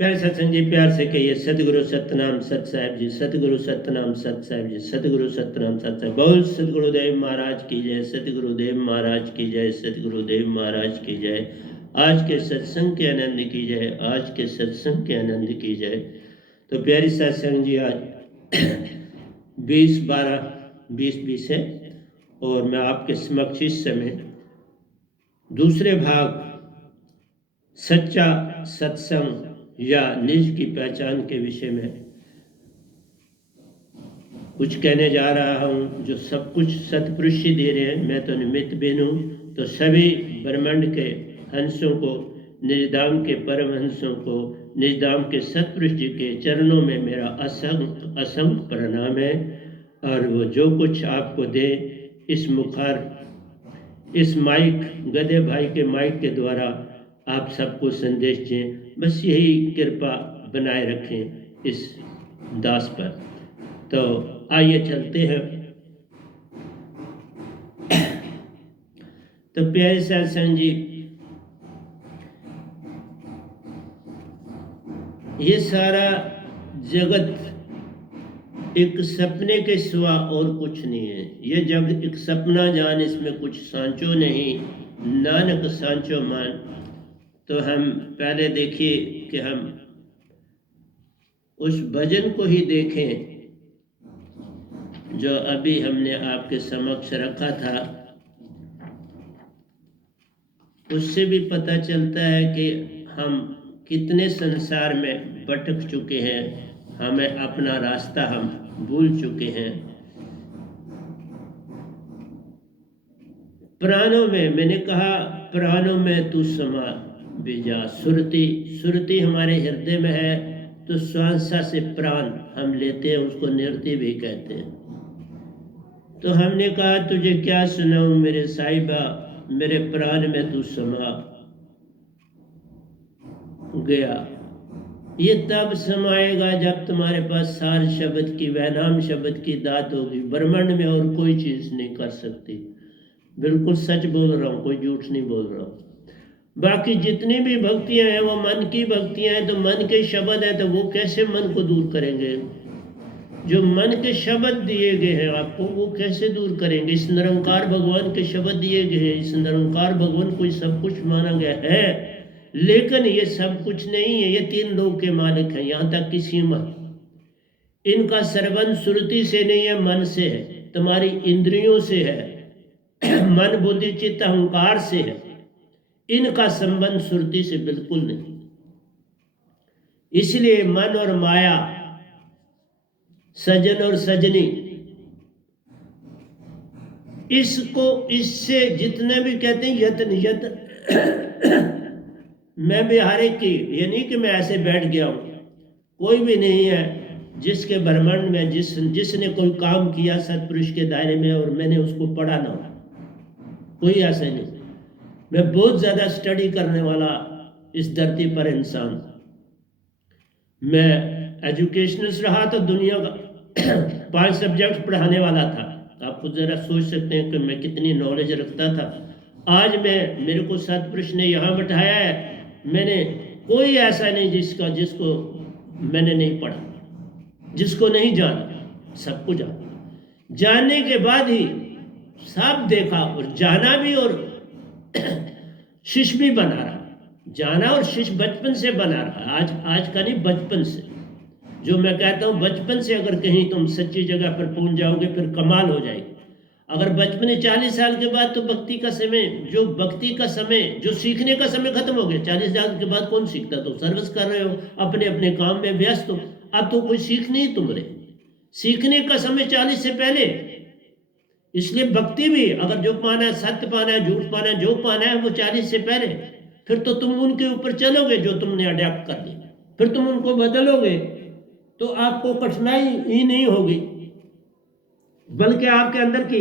प्यारे सत्संग जी, प्यार से कहिए सतगुरु सतनाम सत साहिब जी, सतगुरु सतनाम सत साहिब जी, सतगुरु सतनाम सत साहिब। बोल सतगुरुदेव महाराज की जय, सतगुरुदेव महाराज की जय, सतगुरुदेव महाराज की जय। आज के सत्संग के आनंद की जय, आज के सत्संग के आनंद की जय। तो प्यारी सत्संग जी, आज 20/12/2020 है और मैं आपके समक्ष इस समय दूसरे भाग सच्चा सत्संग या निज की पहचान के विषय में कुछ कहने जा रहा हूँ। जो सब कुछ सतपुरुष ही दे रहे हैं, मैं तो निमित्त बिन हूँ। तो सभी ब्रह्मांड के हंसों को, निजधाम के परम हंसों को, निजधाम के सतपुरुष जी के चरणों में मेरा असंख्य असंख्य प्रणाम है। और वो जो कुछ आपको दे, इस मुखार, इस माइक, गधे भाई के माइक के द्वारा आप सबको संदेश दें। बस यही कृपा बनाए रखें इस दास पर। तो आइए चलते हैं। तो प्यारे सत्संग जी, ये सारा जगत एक सपने के सिवा और कुछ नहीं है। ये जग एक सपना जान, इसमें कुछ सांचो नहीं, नानक सांचो मान। तो हम पहले देखिए कि हम उस भजन को ही देखें जो अभी हमने आपके समक्ष रखा था। उससे भी पता चलता है कि हम कितने संसार में भटक चुके हैं, हमें अपना रास्ता हम भूल चुके हैं। प्राणों में, मैंने कहा प्राणों में तू समा बीजा। सुरती, सुरती हमारे हृदय में है, तो श्वासा से प्राण हम लेते हैं, उसको निरति भी कहते हैं। तो हमने कहा तुझे क्या सुनाऊं मेरे साहिबा, मेरे प्राण में तू समा गया। ये तब समाएगा जब तुम्हारे पास सार शब्द की, वैनाम शब्द की दात होगी। ब्रह्मांड में और कोई चीज नहीं कर सकती। बिल्कुल सच बोल रहा हूँ, कोई झूठ नहीं बोल रहा हूँ। बाकी जितनी भी भक्तियां हैं वो मन की भक्तियां हैं, तो मन के शब्द हैं, तो वो कैसे मन को दूर करेंगे? जो मन के शब्द दिए गए हैं आपको, वो कैसे दूर करेंगे? इस निरंकार भगवान के शब्द दिए गए हैं, इस निरंकार भगवान को सब कुछ माना गया है, लेकिन ये सब कुछ नहीं है। ये 3 लोक के मालिक हैं, यहाँ तक की सीमा। इनका संबंध सुरति से नहीं है, मन से है, तुम्हारी इंद्रियों से है, मन बुद्धि चित्त अहंकार से है। इनका संबंध सुरति से बिल्कुल नहीं। इसलिए मन और माया, सजन और सजनी, इसको, इससे जितने भी कहते हैं यत्न यत्न मैं भी हर एक की, ये नहीं कि मैं ऐसे बैठ गया हूं। कोई भी नहीं है जिसके ब्रह्मांड में जिसने कोई काम किया सतपुरुष के दायरे में और मैंने उसको पढ़ा ना हो, कोई ऐसा नहीं। मैं बहुत ज्यादा स्टडी करने वाला इस धरती पर इंसान। मैं एजुकेशनिस्ट रहा तो दुनिया का 5 सब्जेक्ट पढ़ाने वाला था। आपको जरा सोच सकते हैं कि मैं कितनी नॉलेज रखता था। आज मेरे को सतपुरुष ने यहाँ बैठाया है, मैंने कोई ऐसा नहीं जिसको मैंने नहीं पढ़ा, जिसको नहीं जाना, सबको जाना। जानने के बाद ही सब देखा और जाना भी, और शिष्य भी बना रहा। जाना और शिष्य बचपन से बना रहा, आज का नहीं, बचपन से। जो मैं कहता हूँ बचपन से अगर कहीं तुम सच्ची जगह पर पहुंच जाओगे फिर कमाल हो जाएगी। अगर बचपन 40 साल के बाद, तो भक्ति का समय, जो सीखने का समय खत्म हो गया। 40 साल के बाद कौन सीखता? तो सर्विस कर रहे हो, अपने अपने काम में व्यस्त हो, अब तो कोई सीख नहीं तुम रहे। सीखने का समय 40 से पहले। इसलिए भक्ति भी अगर जो पाना है, सत्य पाना है, झूठ पाना है, जो पाना है, वो 40 से पहले। फिर तो तुम उनके ऊपर चलोगे जो तुमने अडेप्ट कर लिया, फिर तुम उनको बदलोगे तो आपको कठिनाई ही नहीं होगी, बल्कि आपके अंदर की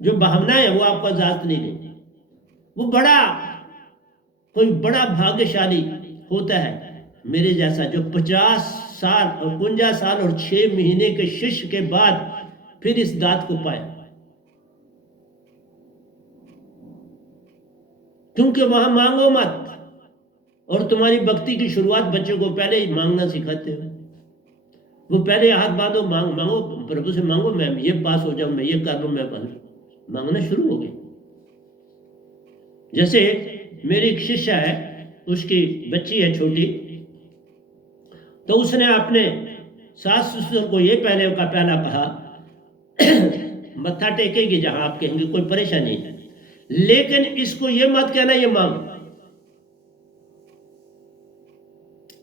जो भावना है वो आपको इजाजत नहीं देती। वो कोई बड़ा भाग्यशाली होता है मेरे जैसा, जो 50 साल और 49 साल और 6 महीने के शिष्य के बाद फिर इस दात को पाया। क्योंकि वहां मांगो मत, और तुम्हारी भक्ति की शुरुआत बच्चे को पहले ही मांगना सिखाते हो। वो पहले हाथ बांधो, मांगो प्रभु से, मांगो मैं ये पास हो जाऊं, मैं ये कर लूं, मैं मांगना शुरू हो गई। जैसे मेरी एक शिष्या है, उसकी बच्ची है छोटी, तो उसने अपने सास ससुर को ये पहले का पहला कहा मत्था टेकेगी जहां आप कहेंगे, कोई परेशानी नहीं, लेकिन इसको ये मत कहना ये मांग।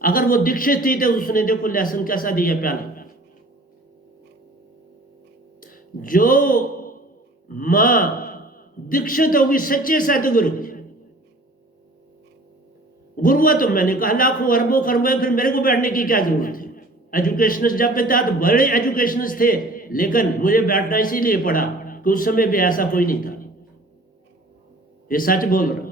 अगर वो दीक्षित थी तो उसने देखो लेसन कैसा दिया प्याला। जो मां दीक्षित होगी सच्चे सदगुरु, गुरु तो मैंने कहा लाखों अरबों खरबों, फिर मेरे को बैठने की क्या जरूरत है। एजुकेशनिस्ट जब पे था तो बड़े एजुकेशनिस्ट थे, लेकिन मुझे बैठना इसीलिए पड़ा कि उस समय भी ऐसा कोई नहीं था। ये सच बोल रहा,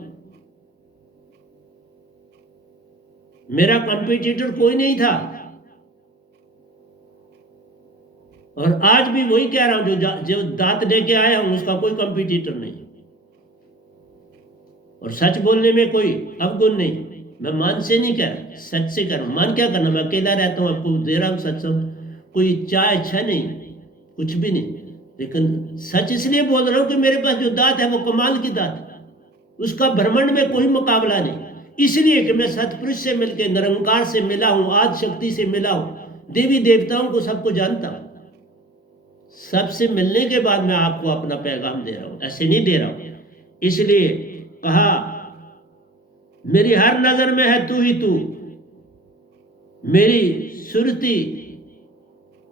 मेरा कंपटीटर कोई नहीं था। और आज भी वही कह रहा हूं, जो दांत लेके आया हूं उसका कोई कंपटीटर नहीं। और सच बोलने में कोई अवगुण नहीं। मैं मान से नहीं कह रहा, सच से कह रहा हूं। मान क्या करना, मैं अकेला रहता हूं, आपको दे रहा हूं सत्संग, कोई चाय अच्छा नहीं, कुछ भी नहीं, लेकिन सच इसलिए बोल रहा हूं कि मेरे पास जो दांत है वो कमाल की दांत है, उसका ब्रह्मांड में कोई मुकाबला नहीं। इसलिए कि मैं सतपुरुष से मिलकर, निरंकार से मिला हूं, आदि शक्ति से मिला हूं, देवी देवताओं को सबको जानता हूं। सबसे मिलने के बाद मैं आपको अपना पैगाम दे रहा हूं, ऐसे नहीं दे रहा हूं। इसलिए कहा मेरी हर नजर में है तू ही तू, मेरी सुरती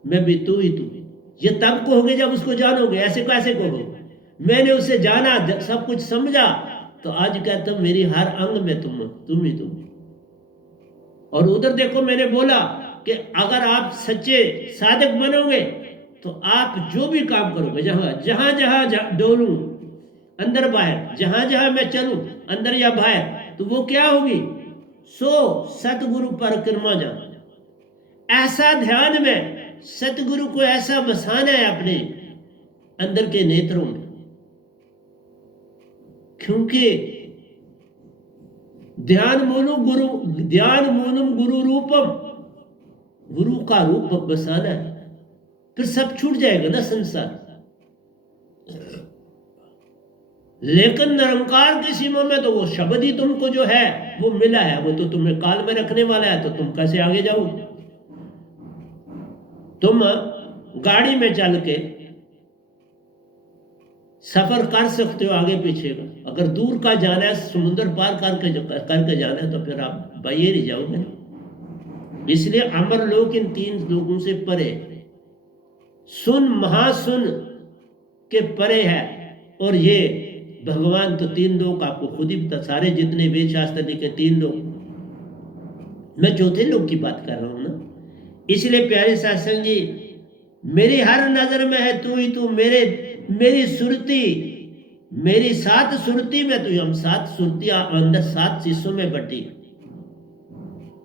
में भी तू ही तू। ये तब कहोगे जब उसको जानोगे, ऐसे कैसे कहोगे। मैंने उसे जाना, सब कुछ समझा, तो आज कहता हूं मेरी हर अंग में तुम ही तुम। और उधर देखो मैंने बोला कि अगर आप सच्चे साधक बनोगे तो आप जो भी काम करोगे, जहां जहां डोलूं अंदर बाहर, जहां जहां मैं चलूं अंदर या बाहर, तो वो क्या होगी, सो सतगुरु पर कृपा जान। ऐसा ध्यान में सतगुरु को ऐसा बसाना है अपने अंदर के नेत्रों में, क्योंकि ध्यान मूलम गुरु रूपम, गुरु का रूप बसाना है, फिर सब छूट जाएगा ना संसार। लेकिन निरंकार की सीमा में तो वो शब्द ही तुमको जो है वो मिला है, वो तो तुम्हें काल में रखने वाला है, तो तुम कैसे आगे जाओगे। तुम गाड़ी में चल के सफर कर सकते हो आगे पीछे का, अगर दूर का जाना है, समुद्र पार करके जाना है, तो फिर आप बाहर ही जाओगे ना। इसलिए अमर लोक इन तीन लोगों से परे, सुन महासुन के परे है। और ये भगवान तो तीन लोग आपको खुद ही बता, सारे जितने वेद शास्त्र लिखे तीन लोग, मैं चौथे लोग की बात कर रहा हूं ना। इसलिए प्यारे सत्संग जी, मेरी हर नजर में है तू ही तू, मेरी सुरती, मेरी सात सुरती में तू। हम सात सुरतियां अंदर 7 शिष्यों में बटी,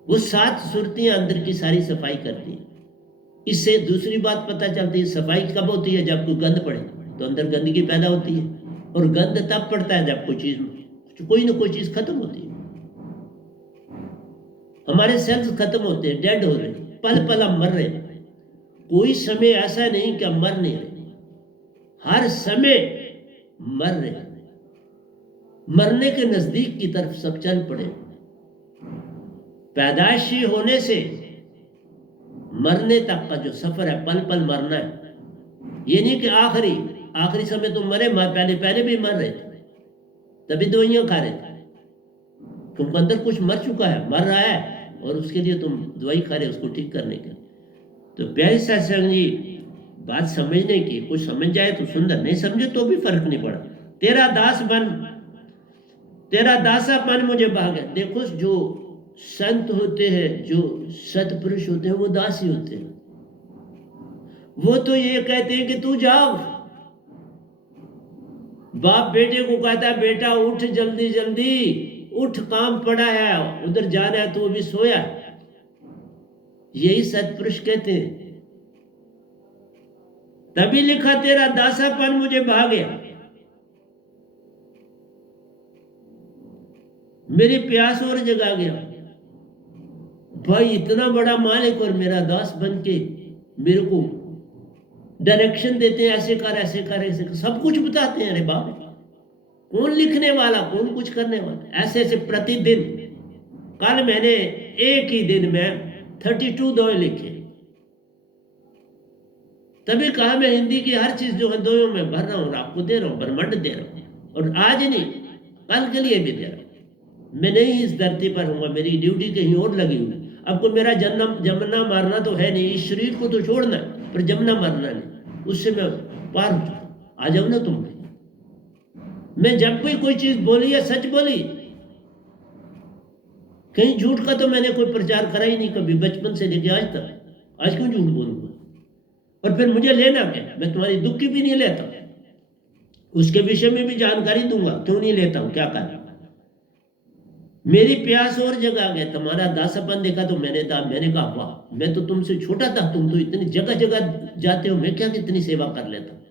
वो 7 सुरतियां अंदर की सारी सफाई करती है। इससे दूसरी बात पता चलती है, सफाई कब होती है, जब कोई गंद पड़े तो अंदर गंदगी पैदा होती है, और गंद तब पड़ता है जब कोई ना कोई चीज खत्म होती है। हमारे सेल्स खत्म होते हैं, डेड हो रहे, पल पल हम मर रहे। कोई समय ऐसा नहीं कि हम मर नहीं रहे, हर समय मर रहे, मरने के नजदीक की तरफ सब चल पड़े। पैदाइशी होने से मरने तक का जो सफर है, पल पल मरना है। ये नहीं कि आखिरी समय तो मरे, पहले भी मर रहे थे, तभी दवाइयां खा रहे थे। तुमको अंदर कुछ मर चुका है, मर रहा है, और उसके लिए तुम दवाई खा रहे उसको ठीक करने के। तो प्यारे सत्संग जी, बात समझने की, कुछ समझ जाए तो सुंदर, नहीं समझे तो भी फर्क नहीं पड़ा। तेरा दासापन मुझे भाग है। देखो जो संत होते हैं, जो सतपुरुष होते हैं, वो दासी होते हैं। वो तो ये कहते हैं कि तू जाओ, बाप बेटे को कहता है बेटा उठ, जल्दी जल्दी उठ, काम पड़ा है, उधर जाना है, तो भी सोया। यही सतपुरुष कहते हैं। तभी लिखा तेरा दासापन मुझे भा गया, मेरी प्यास और जगा गया। भाई इतना बड़ा मालिक और मेरा दास बन के मेरे को डायरेक्शन देते हैं, ऐसे कर ऐसे कर ऐसे कर, सब कुछ बताते हैं। अरे बाप, कौन लिखने वाला, कौन कुछ करने वाला। ऐसे ऐसे प्रतिदिन, कल मैंने एक ही दिन में 32 दोहे लिखे। तभी कहा मैं हिंदी की हर चीज जो है दोयों में भर रहा हूँ, आपको दे रहा हूँ, ब्रह्मांड दे रहा हूँ। और आज नहीं, कल के लिए भी दे रहा हूँ। मैं नहीं इस धरती पर हूँ, मेरी ड्यूटी कहीं और लगी हुई। आपको मेरा जन्म जमना मारना तो है नहीं, इस शरीर को तो छोड़ना, पर जमना मारना नहीं, उससे मैं पार हो चुका। आ जाओ ना तुम भी। मैं जब भी कोई चीज बोली है सच बोली, कहीं झूठ का तो मैंने कोई प्रचार करा ही नहीं कभी, बचपन से लेके आज तक। आज क्यों झूठ बोलूंगा? और फिर मुझे लेना क्या? मैं तुम्हारी दुख की भी नहीं लेता, उसके विषय में भी जानकारी दूंगा, क्यों नहीं लेता हूं, क्या करना। मेरी प्यास और जगह आ गया, तुम्हारा दासापन देखा तो मैंने कहा वाह, मैं तो तुमसे छोटा था, तुम तो इतनी जगह जगह जाते हो, मैं क्या कितनी सेवा कर लेता हूं।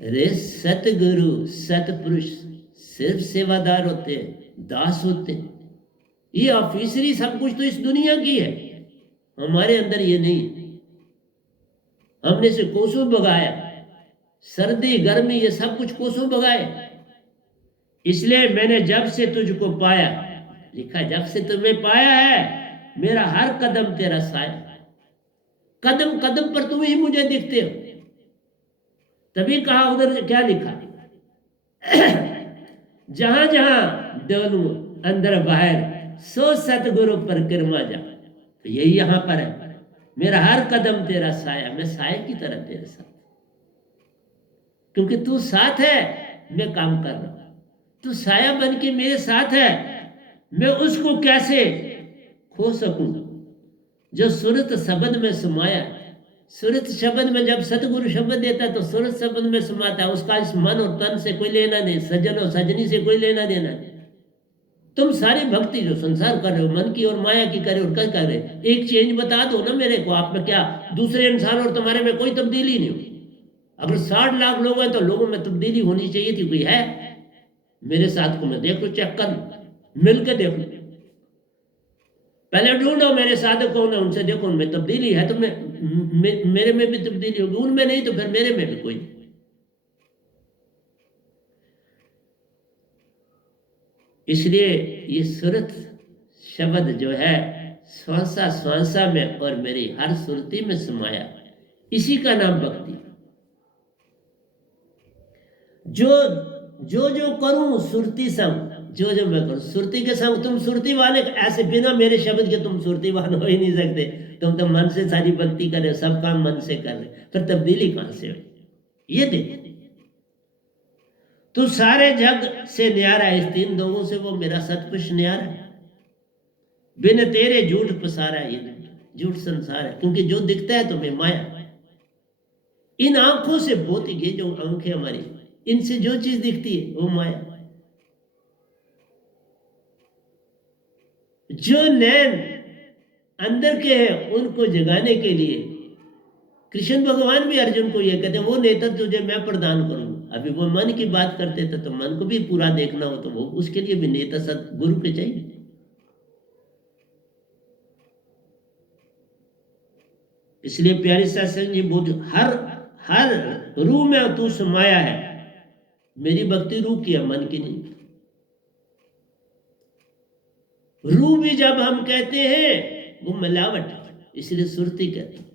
अरे सतगुरु सतपुरुष सिर्फ सेवादार होते हैं, दास होते हैं। ये ऑफिसरी सब कुछ तो इस दुनिया की है, हमारे अंदर ये नहीं। हमने से कोसों भगाया, सर्दी गर्मी ये सब कुछ कोसों भगाए। इसलिए मैंने जब से तुझको पाया, लिखा जब से तुम्हें पाया है, मेरा हर कदम तेरा साया। कदम कदम पर तुम ही मुझे दिखते हो। तभी कहा उधर क्या लिखा, जहां जहां डोलू अंदर बाहर, सो सतगुरु पर किरमा जा। तो यही यहां पर है, मेरा हर कदम तेरा साया, मैं साय की तरह तेरे साथ, क्योंकि तू साथ है मैं काम कर रहा हूं। तू साया बन के मेरे साथ है, मैं उसको कैसे खो सकूं जो सुरत शब्द में समाया। सुरत शब्द में जब सतगुरु शब्द देता है तो सुरत शब्द में समाता है, उसका इस मन और तन से कोई लेना नहीं, सज्जन और सजनी से कोई लेना देना नहीं। तुम सारी भक्ति जो संसार कर रहे हो, मन की और माया की करे और क्या कर रहे, एक चेंज बता दो ना मेरे को, आप में क्या दूसरे इंसान और तुम्हारे में कोई तब्दीली नहीं हो। अगर 60 लाख लोग हैं तो लोगों में तब्दीली होनी चाहिए थी, कोई है? मेरे साथ को मैं देख लो, चेक कर लो, मिल के देख लो, पहले ढूंढो मेरे साधक कौन है, उनसे देखो उनमें तब्दीली है तो मेरे में भी तब्दीली होगी, उनमें नहीं तो फिर मेरे में भी कोई। इसलिए ये सुरत शब्द जो है श्वासा श्वासा में और मेरी हर सुरती में समाया, इसी का नाम भक्ति। जो जो जो करूं सुरती संग, जो जो मैं करूं सुरती के संग। तुम सुरती वाले ऐसे बिना मेरे शब्द के तुम सुरती वाले हो ही नहीं सकते। तुम तो मन से सारी भक्ति कर रहे हो, सब काम मन से कर रहे, फिर तब्दीली कहां से हुई? ये देख, तू सारे जग से न्यारा है, इस 3 लोगों से वो मेरा सतपुरुष न्यारा है। बिन तेरे झूठ पसारा, ये झूठ संसार है, क्योंकि जो दिखता है तुम्हें माया। इन आंखों से बहुत ही, जो आंखें हमारी, इनसे जो चीज दिखती है वो माया। जो नैन अंदर के हैं उनको जगाने के लिए कृष्ण भगवान भी अर्जुन को ये कहते हैं, वो नेत्र तुझे मैं प्रदान करूंगा। अभी वो मन की बात करते थे, तो मन को भी पूरा देखना हो तो वो उसके लिए भी नेता सतगुरु के चाहिए। इसलिए प्यारे सत्संग जी बोल, हर रूह में तू समाया है। मेरी भक्ति रूह की है, मन की नहीं। रूह भी जब हम कहते हैं वो मिलावट, इसलिए सुरती कहते हैं।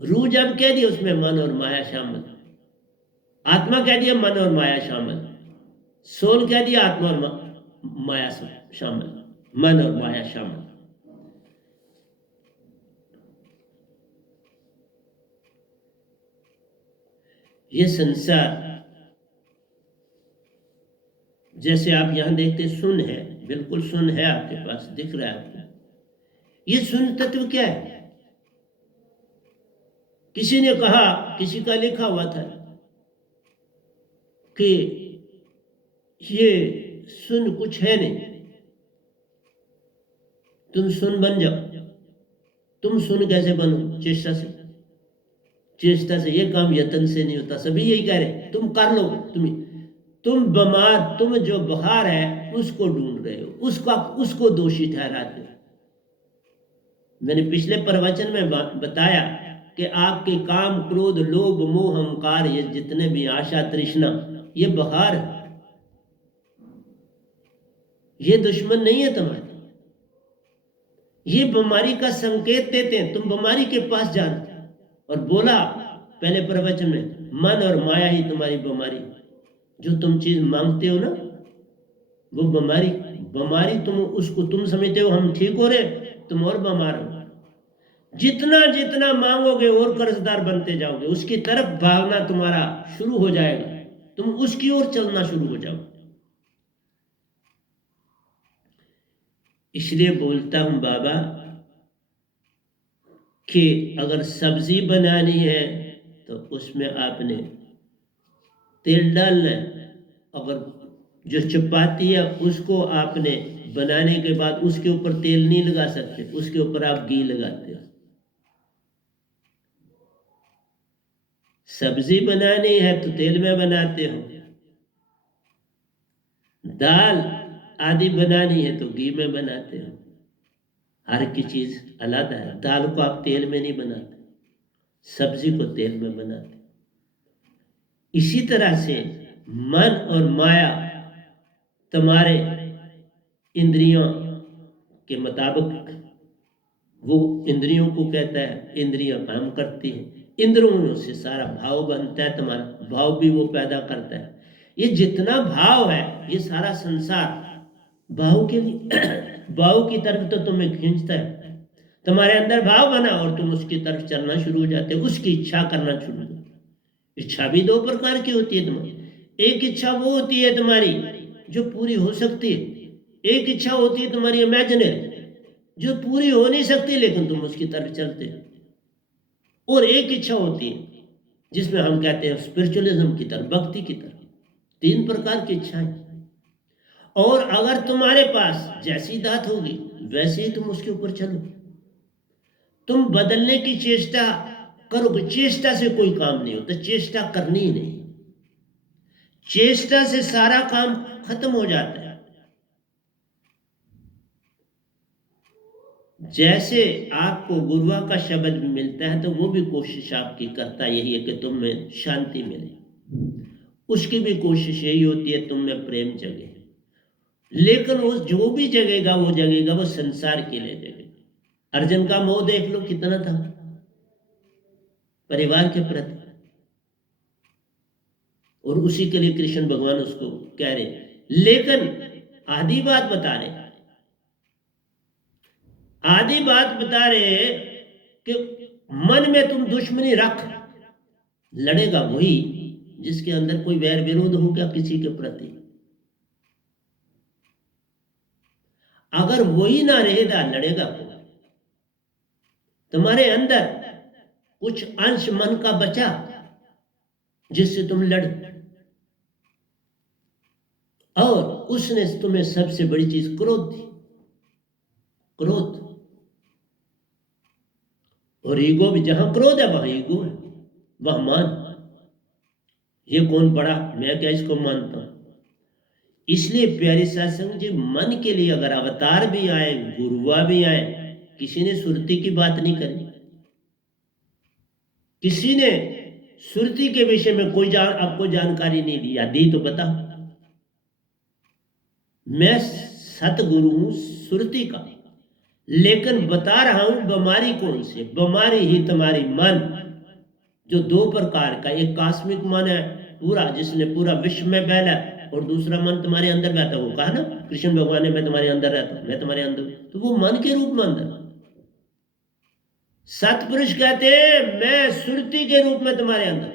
रूह जब कह दिया उसमें मन और माया शामिल, आत्मा कह दिया मन और माया शामिल, सोल कह दिया आत्मा और माया शामिल, मन और माया शामिल। ये संसार जैसे आप यहां देखते सुन है, बिल्कुल सुन है, आपके पास दिख रहा है आपको। ये सुन तत्व क्या है? किसी ने कहा, किसी का लिखा हुआ था कि ये सुन कुछ है नहीं, तुम सुन बन जाओ। तुम सुन कैसे बनो? चेष्टा से। चेष्टा से ये काम यत्न से नहीं होता। सभी यही कह रहे तुम कर लो, तुम तुम बीमार, तुम जो बुखार है उसको ढूंढ रहे हो, उसको दोषी ठहराते हो। मैंने पिछले प्रवचन में बताया कि आपके काम, क्रोध, लोभ, मोह, अहंकार, ये जितने भी आशा, तृष्णा, ये बुखार है, ये दुश्मन नहीं है तुम्हारे, ये बीमारी का संकेत देते हैं। तुम बीमारी के पास जाना। और बोला पहले प्रवचन में, मन और माया ही तुम्हारी बीमारी। जो तुम चीज मांगते हो ना, वो बीमारी तुम समझते हो हम ठीक हो रहे, तुम और बीमार हो। जितना जितना मांगोगे और कर्जदार बनते जाओगे, उसकी तरफ भागना तुम्हारा शुरू हो जाएगा, तुम उसकी ओर चलना शुरू हो जाओगे। इसलिए बोलता हूं बाबा कि अगर सब्जी बनानी है तो उसमें आपने तेल डालना है। अगर जो चपाती है उसको आपने बनाने के बाद उसके ऊपर तेल नहीं लगा सकते, उसके ऊपर आप घी लगाते हो। सब्जी बनानी है तो तेल में बनाते हो, दाल आदि बनानी है तो घी में बनाते हो। हर की चीज अलग है। दाल को आप तेल में नहीं बनाते, सब्जी को तेल में बनाते। इसी तरह से मन और माया तुम्हारे इंद्रियों के मुताबिक, वो इंद्रियों को कहता है, इंद्रियां काम करती है, इंद्रियों से सारा भाव बनता है, तुम्हारा भाव भी वो पैदा करता है। ये जितना भाव है, ये सारा संसार भाव के लिए भाव की तरफ तो तुम्हें खींचता है। तुम्हारे अंदर भाव बना और तुम उसकी तरफ चलना शुरू हो जाते हो, उसकी इच्छा करना शुरू हो। इच्छा भी दो प्रकार की होती है तुम्हारी। एक इच्छा वो होती है तुम्हारी जो पूरी हो सकती है, एक इच्छा होती है तुम्हारी इमेजिनरी जो पूरी हो नहीं सकती लेकिन तुम उसकी तरफ चलते हो, और एक इच्छा होती है जिसमें हम कहते हैं स्पिरिचुअलिज्म की तरफ, भक्ति की तरफ। तीन प्रकार की इच्छाएं। और अगर तुम्हारे पास जैसी दात होगी वैसे ही तुम उसके ऊपर चलो। तुम बदलने की चेष्टा करोगे, चेष्टा से कोई काम नहीं होता, चेष्टा करनी ही नहीं, चेष्टा से सारा काम खत्म हो जाता है। जैसे आपको गुरुआ का शब्द भी मिलता है तो वो भी कोशिश आपकी करता यही है कि तुम में शांति मिले, उसकी भी कोशिश यही होती है तुम में प्रेम जगे। लेकिन वो जो भी जगेगा वो संसार के लिए जगेगा। अर्जुन का मोह देख लो कितना था परिवार के प्रति, और उसी के लिए कृष्ण भगवान उसको कह रहे। लेकिन आधी बात बता रहे कि मन में तुम दुश्मनी रख, लड़ेगा वही जिसके अंदर कोई वैर विरोध हो गया किसी के प्रति। अगर वही ना रहेगा लड़ेगा कौन? तुम्हारे अंदर कुछ अंश मन का बचा जिससे तुम लड़, और उसने तुम्हें सबसे बड़ी चीज क्रोध दी, क्रोध। और ईगो भी, जहां क्रोध है वहां ईगो है, वहां मान। ये कौन बड़ा, मैं क्या इसको मानता हूं। इसलिए प्यारी सत्संग जी, मन के लिए अगर अवतार भी आए, गुरुआ भी आए, किसी ने सुरती की बात नहीं करी, किसी ने सुरती के विषय में कोई आपको जानकारी नहीं दी, दी तो बताओ। मैं सतगुरु हूं सुरती का, लेकिन बता रहा हूं बीमारी कौन सी। बीमारी ही तुम्हारी मन, जो दो प्रकार का, एक कॉस्मिक मन है पूरा जिसने पूरा विश्व में फैला, और दूसरा मन तुम्हारे अंदर बैठा। वो कहा ना कृष्ण भगवान ने, मैं तुम्हारे अंदर रहता हूं, मैं तुम्हारे अंदर, तो वो मन के रूप में अंदर। सतपुरुष कहते हैं मैं सुरती के रूप में तुम्हारे अंदर,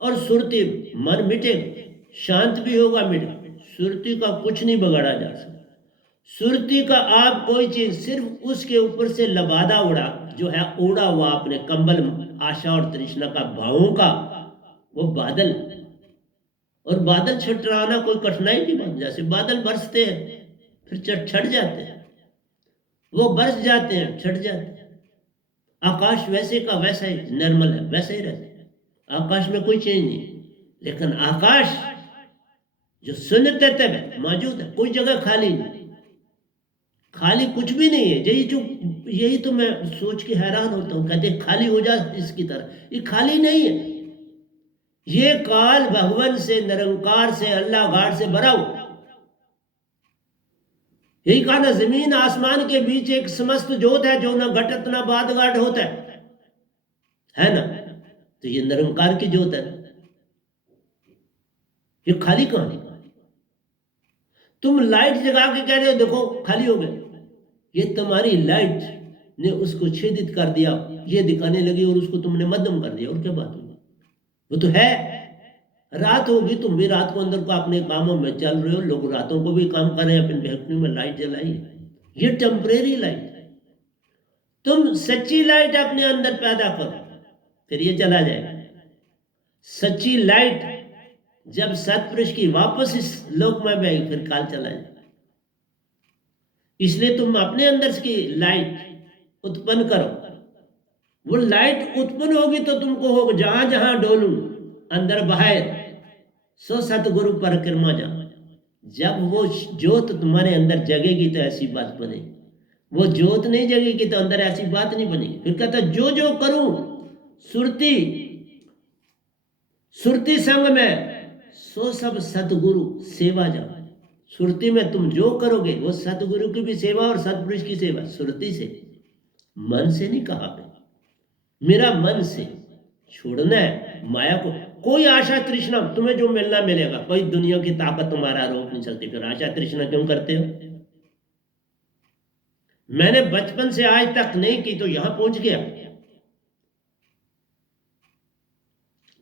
और सुरती मन मिटेगा, शांत भी होगा, मिटेगा। सुरती का कुछ नहीं बगाड़ा जा सकता। सुरती का आप कोई चीज सिर्फ उसके ऊपर से लबादा उड़ा, जो है उड़ा हुआ अपने कंबल आशा और तृष्णा का, भावों का वो बादल, और बादल छटराना कोई कठिनाई नहीं बात। जैसे बादल बरसते हैं फिर छट जाते हैं, वो बरस जाते हैं छट जाते हैं। आकाश वैसे का वैसा ही निर्मल है, वैसे ही रहता है, आकाश में कोई चेंज नहीं। लेकिन आकाश जो सुनते तब मौजूद है, कोई जगह खाली नहीं, खाली कुछ भी नहीं है। यही तो मैं सोच के हैरान होता हूँ, कहते खाली हो जा इसकी तरह, ये खाली नहीं है। ये काल भगवान से, निरंकार से, अल्लाह गाड से भरा हुआ। यही कहा ना, जमीन आसमान के बीच एक समस्त जोत है, जो ना घटत ना बाद घाट होता है ना। तो ये निरंकार की जोत है, ये खाली कहां है? तुम लाइट जगा के कह रहे हो देखो खाली हो गया, ये तुम्हारी लाइट ने उसको छेदित कर दिया, ये दिखाने लगी और उसको तुमने मध्यम कर दिया, और क्या बात होगी? वो तो है, रात होगी, तुम भी रात को अंदर को अपने कामों में चल रहे हो, लोग रातों को भी काम कर रहे हैं, अपनी फैक्ट्री में लाइट जलाई है, ये टेम्परेरी लाइट है। तुम सच्ची लाइट अपने अंदर पैदा करो, फिर ये चला जाएगा। सच्ची लाइट जब सतपुरुष की वापस इस लोक में बहेगी, फिर काल चला जाएगा। इसलिए तुम अपने अंदर की लाइट उत्पन्न करो, वो लाइट उत्पन्न होगी तो तुमको होगा, जहां जहां डोलू अंदर बाहर सो सतगुरु परिक्रमा जा। जब वो ज्योत तुम्हारे अंदर जगेगी तो ऐसी बात बनेगी, वो ज्योत नहीं जगेगी तो अंदर ऐसी बात नहीं बनेगी। फिर कहता जो जो करूं सुरती सुरती संग में सो सब सतगुरु सेवा जा। सुरती में तुम जो करोगे वो सतगुरु की भी सेवा और सतपुरुष की सेवा, सुरती से, मन से नहीं कहा मैं, मेरा मन से छोड़ना है माया को। कोई आशा तृष्णा, तुम्हें जो मिलना मिलेगा, कोई दुनिया की ताकत तुम्हारा रोक नहीं सकती, फिर आशा तृष्णा क्यों करते हो? मैंने बचपन से आज तक नहीं की तो यहां पहुंच गया।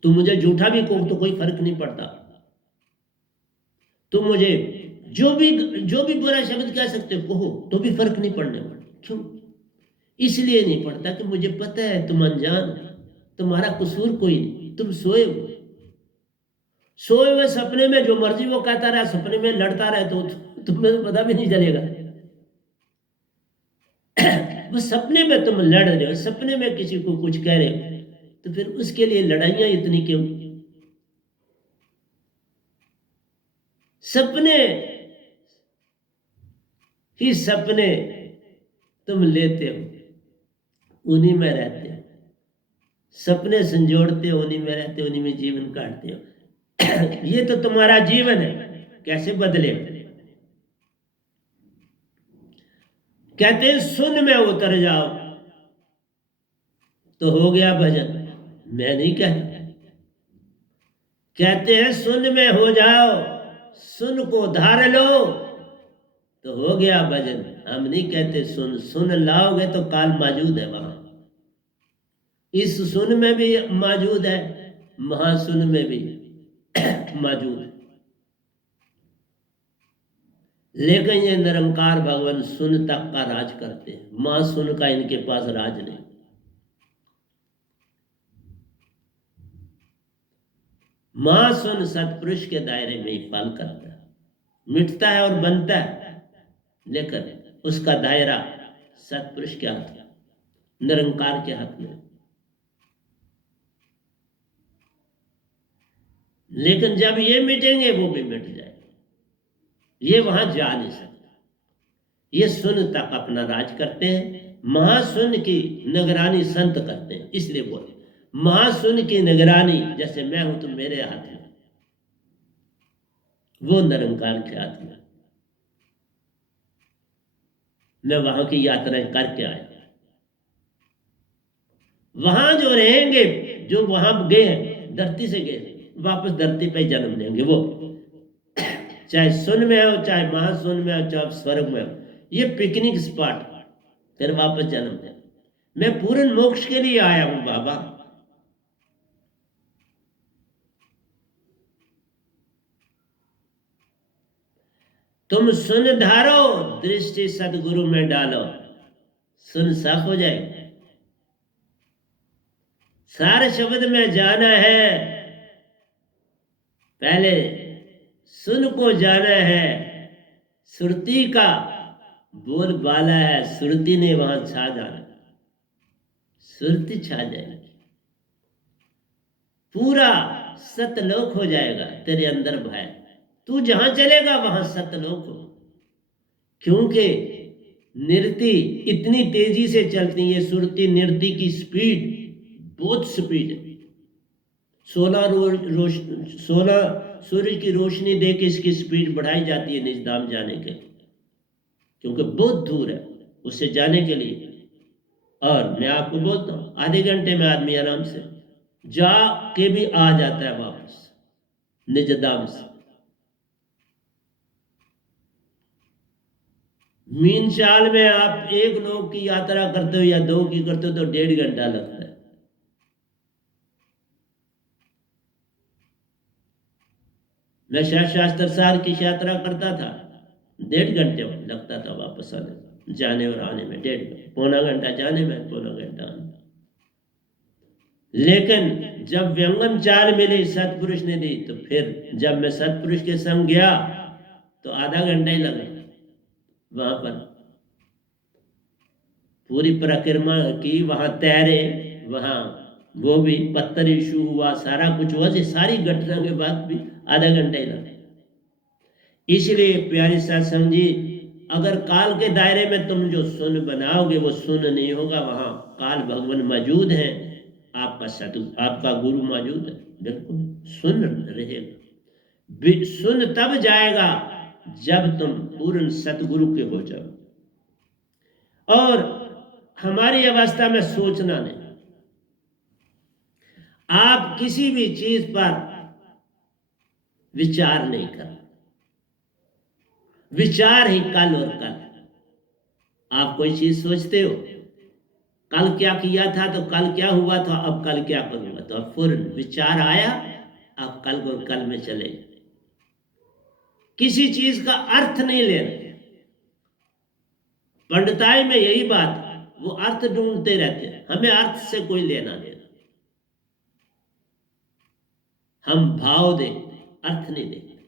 तुम मुझे झूठा भी कहो तो कोई फर्क नहीं पड़ता, तुम मुझे जो भी बुरा शब्द कह सकते हो कहो तो भी फर्क नहीं पड़ने वाला। क्यों? इसलिए नहीं पड़ता कि मुझे पता है तुम अनजान हो, तुम्हारा कसूर कोई नहीं, तुम सोए हुए सपने में जो मर्जी वो कहता रहा, सपने में लड़ता रहे तो तुम्हें तो पता भी नहीं चलेगा। वो सपने में तुम लड़ रहे हो, सपने में किसी को कुछ कह रहे हो, तो फिर उसके लिए लड़ाइयां इतनी क्यों? सपने ही सपने तुम लेते हो, उन्हीं में रहते हो, सपने संजोड़ते हो, उन्हीं में रहते हो, उन्हीं में जीवन काटते हो। ये तो तुम्हारा जीवन है, कैसे बदले? कहते हैं सुन में उतर जाओ तो हो गया भजन। मैं नहीं कहता, कहते हैं सुन में हो जाओ, सुन को धार लो तो हो गया भजन। हम नहीं कहते सुन लाओगे तो काल मौजूद है वहां, इस सुन में भी मौजूद है, महासुन में भी मौजूद है। लेकिन ये निरंकार भगवान सुन तक का राज करते हैं, महासुन का इनके पास राज नहीं। महासुन सतपुरुष के दायरे में ही पाल करता है, मिटता है और बनता है, लेकिन उसका दायरा सतपुरुष के हाथ में, निरंकार के हाथ में। लेकिन जब ये मिटेंगे वो भी मिट जाएंगे, ये वहां जा नहीं सकता। ये सुन तक अपना राज करते हैं, महासुन की निगरानी संत करते हैं। इसलिए बोले महासुन की निगरानी, जैसे मैं हूं तो मेरे हाथ में, वो निरंकार के हाथ में। मैं वहां की यात्राएं करके आया, वहां जो रहेंगे, जो वहां गए हैं, धरती से गए, वापस धरती पे जन्म लेंगे। वो चाहे सुन में हो, चाहे महासुन में हो, चाहे स्वर्ग में हो, ये पिकनिक स्पॉट, फिर वापस जन्म ले। मैं पूर्ण मोक्ष के लिए आया हूं बाबा। तुम सुन धारो, दृष्टि सदगुरु में डालो, सुन साफ हो जाएगा। सारे शब्द में जाना है, पहले सुन को जाना है। सुरती का बोल बाला है, सुरती ने वहां छा जाना, सुरती छा जाएगी, पूरा सतलोक हो जाएगा तेरे अंदर भय। तू जहां चलेगा वहां सतलोक हो, क्योंकि नृत्य इतनी तेजी से चलती है, सुरती नृत्य की स्पीड बहुत स्पीड है। 16 सूर्य की रोशनी दे के इसकी स्पीड बढ़ाई जाती है निजधाम जाने के लिए, क्योंकि बहुत दूर है उससे जाने के लिए। और मैं आपको बोलता हूँ आधे घंटे में आदमी आराम से जा के भी आ जाता है वापस निजधाम से। मीन चाल में आप एक लोग की यात्रा करते हो या 2 की करते हो तो 1.5 घंटा लगता है। मैं शास्त्र सार की यात्रा करता था, 1.5 घंटे लगता था वापस आने, जाने और आने में 1.5 पौना घंटा जाने में, पौना घंटा आने। लेकिन जब व्यंगम चाल मिली सतपुरुष ने दी, तो फिर जब मैं सतपुरुष के संग गया तो आधा घंटा ही लगा। वहां पर पूरी परिक्रमा की, वहां तैरे, वहां वो भी पत्थर इशू हुआ, सारा कुछ हुआ, सारी घटना के बाद भी आधा घंटा ही लगा। इसलिए प्यारे सत्संग जी, अगर काल के दायरे में तुम जो सुन बनाओगे वो सुन नहीं होगा। वहां काल भगवान मौजूद हैं, आपका आपका गुरु मौजूद है, बिल्कुल सुन रहेगा। सुन तब जाएगा जब तुम पूर्ण सतगुरु के हो जाओ। और हमारी अवस्था में सोचना नहीं, आप किसी भी चीज पर विचार नहीं करना, विचार ही कल और कल। आप कोई चीज सोचते हो, कल क्या किया था तो कल क्या हुआ था, अब कल क्या करूंगा, तो अब फौरन विचार आया, आप कल को कल में चले। किसी चीज का अर्थ नहीं लेना। पंडिताई में यही बात, वो अर्थ ढूंढते रहते हैं, हमें अर्थ से कोई लेना देना। हम भाव देखते, अर्थ नहीं देखते।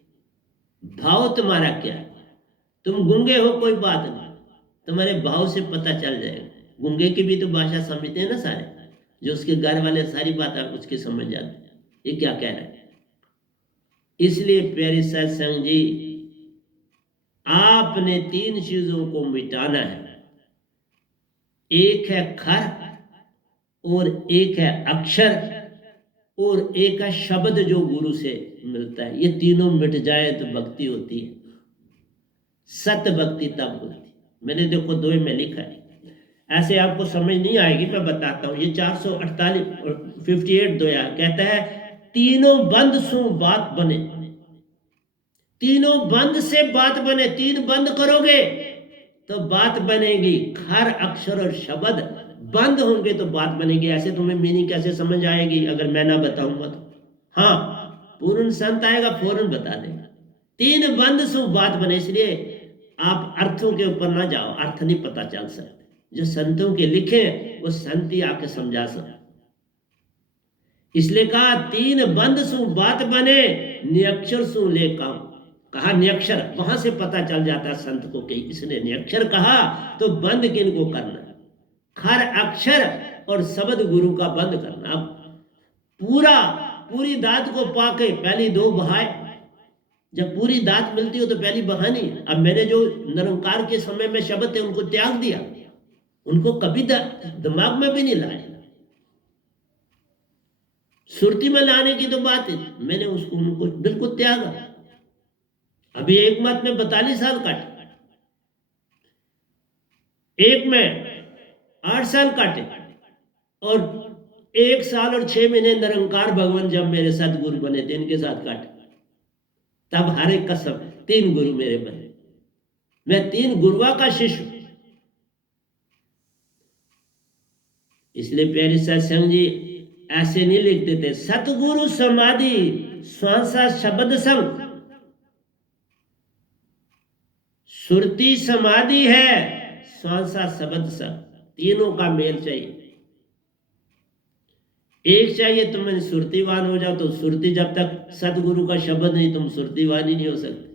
भाव तुम्हारा क्या है? तुम गूंगे हो कोई बात नहीं, तुम्हारे भाव से पता चल जाएगा। गूंगे की भी तो भाषा समझते हैं ना सारे, जो उसके घर वाले सारी बात उसकी समझ जाते हैं, ये क्या कह रहा है। इसलिए प्यारे सत्संग जी, आपने 3 चीजों को मिटाना है। एक है खर, और एक है अक्षर, और एक है शब्द जो गुरु से मिलता है। ये तीनों मिट जाए तो भक्ति होती है, सत भक्ति तब होती। मैंने देखो 2 में लिखा है, ऐसे आपको समझ नहीं आएगी, मैं बताता हूं। ये 458 दोया कहता है, तीनों बंद सु बात बने। तीनों बंद से बात बने, 3 बंद करोगे तो बात बनेगी। खर, अक्षर और शब्द बंद होंगे तो बात बनेगी। ऐसे तुम्हें मीनिंग कैसे समझ आएगी अगर मैं ना बताऊंगा तो? हाँ, पूर्ण संत आएगा फौरन बता देगा। 3 बंद सु बात बने। इसलिए आप अर्थों के ऊपर ना जाओ, अर्थ नहीं पता चल सकते। जो संतों के लिखे वो संत ही आके समझा सकते। इसलिए कहा 3 बंद सु बात बने, नियक्षर सु ले काम। कहा नियक्षर, वहां से पता चल जाता है संत को कि इसने नियक्षर कहा तो बंद किन को करना। खर, अक्षर और शब्द गुरु का बंद करना। अब पूरी दात को पाके पहली 2 बहाए। जब पूरी दात मिलती हो तो पहली बहानी। अब मैंने जो निरंकार के समय में शब्द थे उनको त्याग दिया, उनको कभी दिमाग में भी नहीं लाया। सुरती में लाने की तो बात है, मैंने उसको उनको बिल्कुल त्यागा। अभी एक मत में 42 साल काटे, एक में 8 साल काटे, और 1 साल और 6 महीने निरंकार भगवान जब मेरे साथ गुरु बने थे इनके साथ काटे। तब हर एक का सब 3 गुरु मेरे बने। मैं 3 गुरुआ का शिष्य। इसलिए प्यारे सत्संग जी, ऐसे नहीं लिख देते सतगुरु समाधि श्वासा शब्द संग। सुरती समाधि है, श्वासा शब्द संग, तीनों का मेल चाहिए। एक चाहिए तुम सुरतीवान हो जाओ, तो सुरती जब तक सतगुरु का शब्द नहीं, तुम सुरतीवान ही नहीं हो सकते।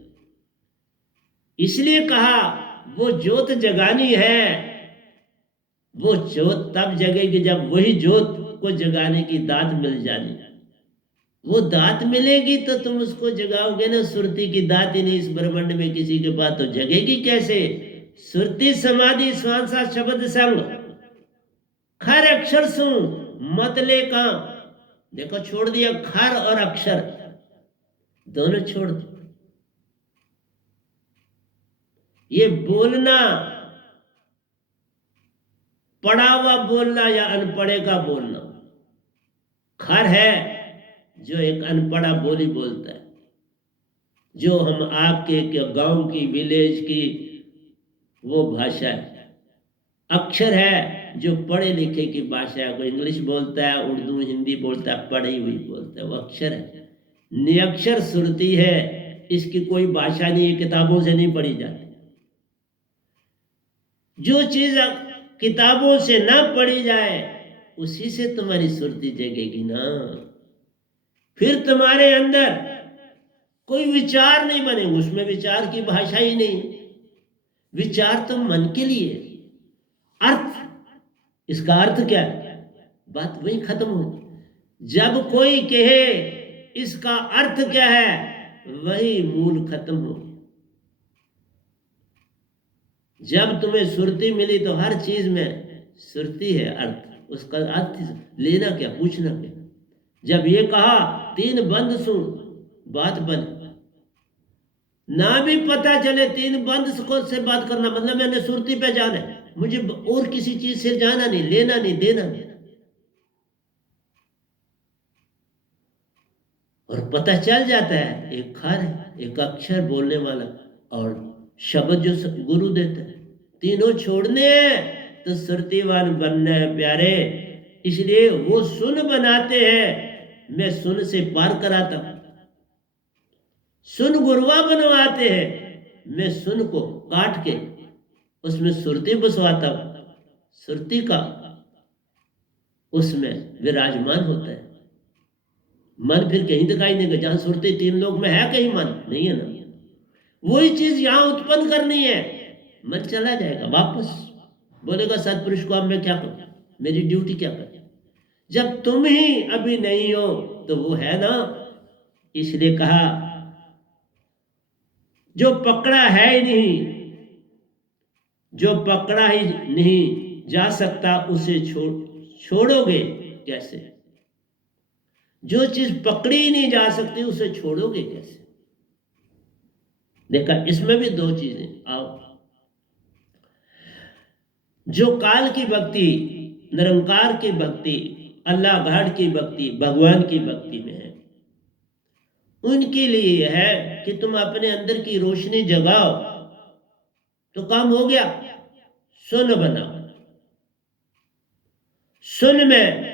इसलिए कहा वो ज्योत जगानी है। वो ज्योत तब जगेगी जब वही ज्योत को जगाने की दात मिल जानी। वो दात मिलेगी तो तुम उसको जगाओगे ना। सुरती की दात ही नहीं इस ब्रह्मांड में किसी के पास, तो जगेगी कैसे? सुरती समाधि श्वासा शब्द संग खर अक्षर सु मतले का। देखो छोड़ दिया खर और अक्षर, दोनों छोड़ दिए। ये बोलना, पढ़ा हुआ बोलना या अनपढ़े का बोलना, खर है जो एक अनपढ़ा बोली बोलता है, जो हम आपके गांव की विलेज की वो भाषा है। अक्षर है जो पढ़े लिखे की भाषा है, कोई इंग्लिश बोलता है, उर्दू हिंदी बोलता है, पढ़ी हुई बोलता है, वो अक्षर है। निरक्षर सुरती है, इसकी कोई भाषा नहीं, किताबों से नहीं पढ़ी जाती। जो चीज किताबों से ना पढ़ी जाए उसी से तुम्हारी सुरती जगेगी ना। फिर तुम्हारे अंदर कोई विचार नहीं बने, उसमें विचार की भाषा ही नहीं। विचार तो मन के लिए, अर्थ, इसका अर्थ क्या है, बात वही खत्म हो। जब कोई कहे इसका अर्थ क्या है, वही मूल खत्म हो। जब तुम्हें सुरती मिली तो हर चीज में सुरती है, अर्थ, उसका अर्थ लेना क्या, पूछना क्या। जब ये कहा तीन बंद सुन, बात बन ना भी पता चले, तीन बंद से बात करना मतलब मैंने सुरती पे जाना है, मुझे और किसी चीज से जाना नहीं, लेना नहीं, देना नहीं। और पता चल जाता है एक खर है, एक अक्षर बोलने वाला, और शब्द जो गुरु देता है। तीनों छोड़ने हैं तो सुरतीवान बनना है प्यारे। इसलिए वो सुन बनाते हैं, मैं सुन से पार कराता हूं। सुन गुरुआ बनवाते हैं, मैं सुन को काट के उसमें सुरती बसवाता हूं। सुरती का उसमें विराजमान होता है। मन फिर कहीं दिखाई नहीं देगा, जहां सुरती तीन लोग में है, कहीं मन नहीं है ना। वही चीज यहां उत्पन्न करनी है, मन चला जाएगा वापस, बोलेगा सतपुरुष को अब मैं क्या करूं, मेरी ड्यूटी क्या करूं। जब तुम ही अभी नहीं हो तो वो है ना। इसलिए कहा जो पकड़ा है ही नहीं, जो पकड़ा ही नहीं जा सकता उसे छोड़ोगे कैसे। जो चीज पकड़ी ही नहीं जा सकती उसे छोड़ोगे कैसे। देखा, इसमें भी दो चीजें। आओ, जो काल की भक्ति, निरंकार की भक्ति, अल्लाह घाट की भक्ति, भगवान की भक्ति में है, उनके लिए है कि तुम अपने अंदर की रोशनी जगाओ तो काम हो गया। सुन बनाओ, सुन में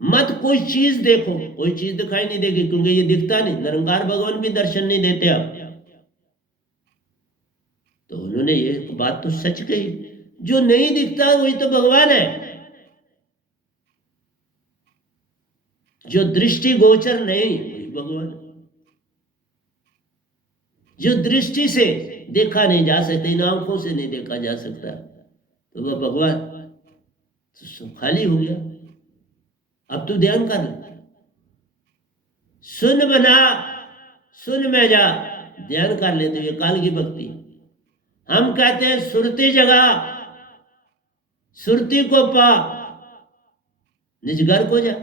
मत कोई चीज देखो, कोई चीज दिखाई नहीं देगी क्योंकि ये दिखता नहीं। निरंकार भगवान भी दर्शन नहीं देते आप, तो उन्होंने ये बात तो सच कही, जो नहीं दिखता वही तो भगवान है। जो दृष्टि गोचर नहीं वही भगवान। जो दृष्टि से देखा नहीं जा सकता, इन आंखों से नहीं देखा जा सकता, तो वह भगवान तो खाली हो गया। अब तू ध्यान कर, सुन बना, सुन में जा, ध्यान कर ले, तो ये काल की भक्ति। हम कहते हैं सुरती जगह, सुरती को पा, निज घर को जा।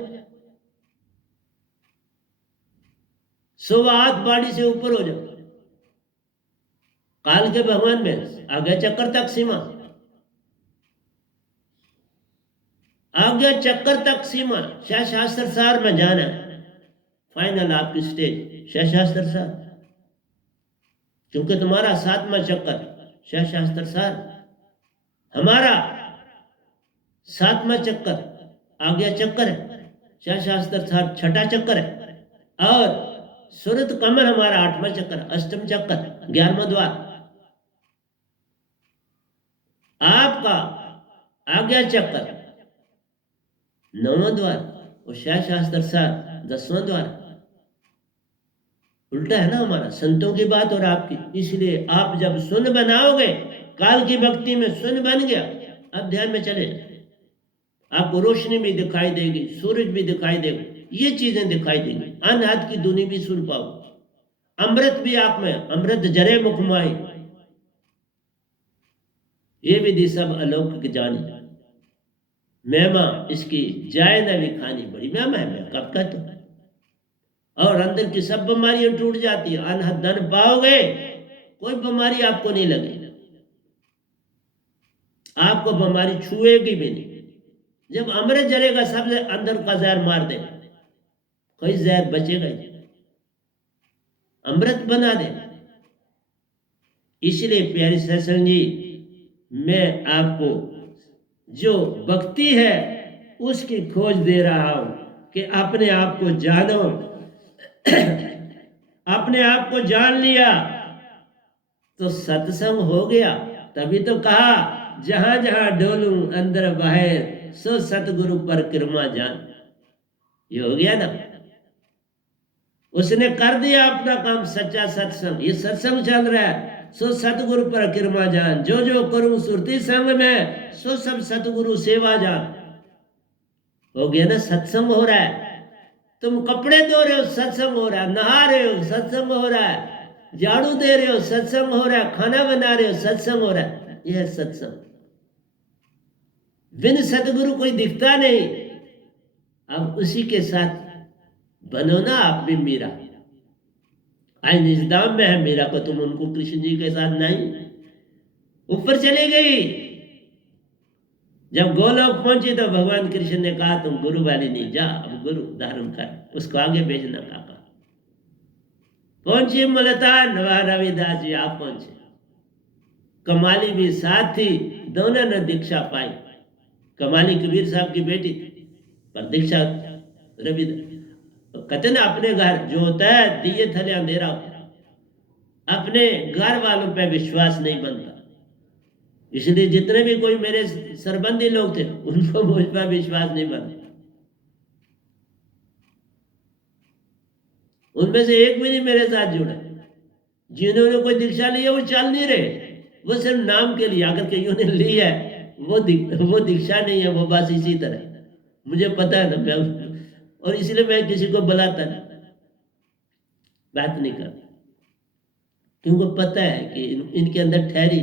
हाथ बाड़ी से ऊपर हो जा, काल के भगवान में आ गया चक्कर तक सीमा, आ गया चक्कर तक सीमा। शास्त्र सार में जाना, फाइनल आपकी स्टेज शास्त्र सार, क्योंकि तुम्हारा 7वां चक्कर शास्त्र सार, हमारा 7वां चक्कर आ गया चक्कर है, शास्त्र सार 6ठा चक्कर है, और सूरत कमर हमारा 8वां चक्कर, अष्टम चक्कर 11वां द्वार। आपका आ गया चक्कर 9वां द्वार, और शास्त्र सार 10वां द्वार। उल्टा है ना हमारा, संतों की बात और आपकी। इसलिए आप जब सुन बनाओगे, काल की भक्ति में सुन बन गया, अब ध्यान में चले, आपको रोशनी भी दिखाई देगी, सूरज भी दिखाई देगा, ये चीजें दिखाई देंगी। अनहद की धुनी भी सुन पाओ, अमृत भी आप में, अमृत जरे मुखमाई, ये विधि सब अलौकिक जानी, महिमा इसकी जाए न भी खानी, बड़ी महिमा है, मैं कब कहता हूं। और अंदर की सब बीमारियां टूट जाती है। अनहद धन पाओगे, कोई बीमारी आपको नहीं लगेगी, आपको बीमारी छुएगी भी नहीं। जब अमृत जलेगा, सबसे अंदर का जहर मार देगा, कोई जहर बचेगा ही, अमृत बना दे। इसलिए प्यारे सत्संग जी, मैं आपको जो भक्ति है उसकी खोज दे रहा हूं कि अपने आप को जानो। अपने आप को जान लिया तो सत्संग हो गया। तभी तो कहा, जहां जहां डोलूं अंदर बाहर, सो सतगुरु पर कृपा जान। ये हो गया ना, उसने कर दिया अपना काम, सच्चा सत्संग। ये सत्संग चल रहा है, सो सतगुरु पर कृपा जान, जो जो करूं सुरती संग में, सो सब सतगुरु सेवा जान। हो गया ना, सत्संग हो रहा है। तुम कपड़े धो रहे हो, सत्संग हो रहा है, नहा रहे हो, सत्संग हो रहा है, झाड़ू दे रहे हो, सत्संग हो रहा है, खाना बना रहे हो, सत्संग हो रहा है। यह है सत्संग। बिन सतगुरु कोई दिखता नहीं। अब उसी के साथ बनो ना आप भी मीरा। आज निजदाम में है मीरा को, तुम उनको कृष्ण जी के साथ नहीं, ऊपर चली गई। जब गोलोक पहुंची तो भगवान कृष्ण ने कहा, तुम गुरु वाली नहीं, जा अब गुरु धारण कर, उसको आगे भेजना। काका पहुंची मुल्तान, वहां रविदास जी आप पहुंचे, कमाली भी साथ थी, दोनों ने दीक्षा पाई। कमाली कबीर साहब की बेटी थी, पर दीक्षा रविदास। कहते ना, अपने घर जो होता है दिए थले अंधेरा होता है, अपने घर वालों पे विश्वास नहीं बनता। इसलिए जितने भी कोई मेरे सरबंधी लोग थे, उनको मुझ पर विश्वास नहीं बना। उनमें से एक भी नहीं मेरे साथ जुड़ा। जिन्होंने कोई दीक्षा ली है वो चल नहीं रहे, वो सिर्फ नाम के लिए। अगर कईयों ने ली है, वो दीक्षा नहीं है, वो बस इसी तरह। मुझे पता है ना, मैं और इसलिए मैं किसी को बुलाता नहीं, बात नहीं करता, क्योंकि पता है कि इनके अंदर ठहरी।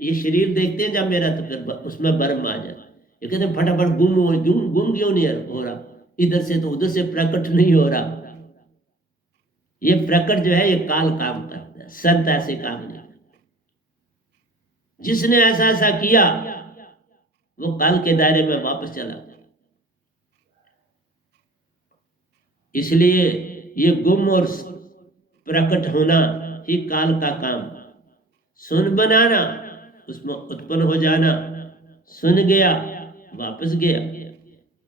ये शरीर देखते हैं जब मेरा, तो फिर उसमें बर्म आ जाता। ये कहते फटाफट गुम क्यों नहीं हो रहा, इधर से तो उधर से प्रकट नहीं हो रहा। ये प्रकट जो है, ये काल काम करता है, संत ऐसे काम नहीं करता। जिसने ऐसा ऐसा किया वो काल के दायरे में वापस चला गया। इसलिए ये गुम और प्रकट होना ही काल का काम। सुन बनाना, उसमें उत्पन्न हो जाना, सुन गया वापस गया।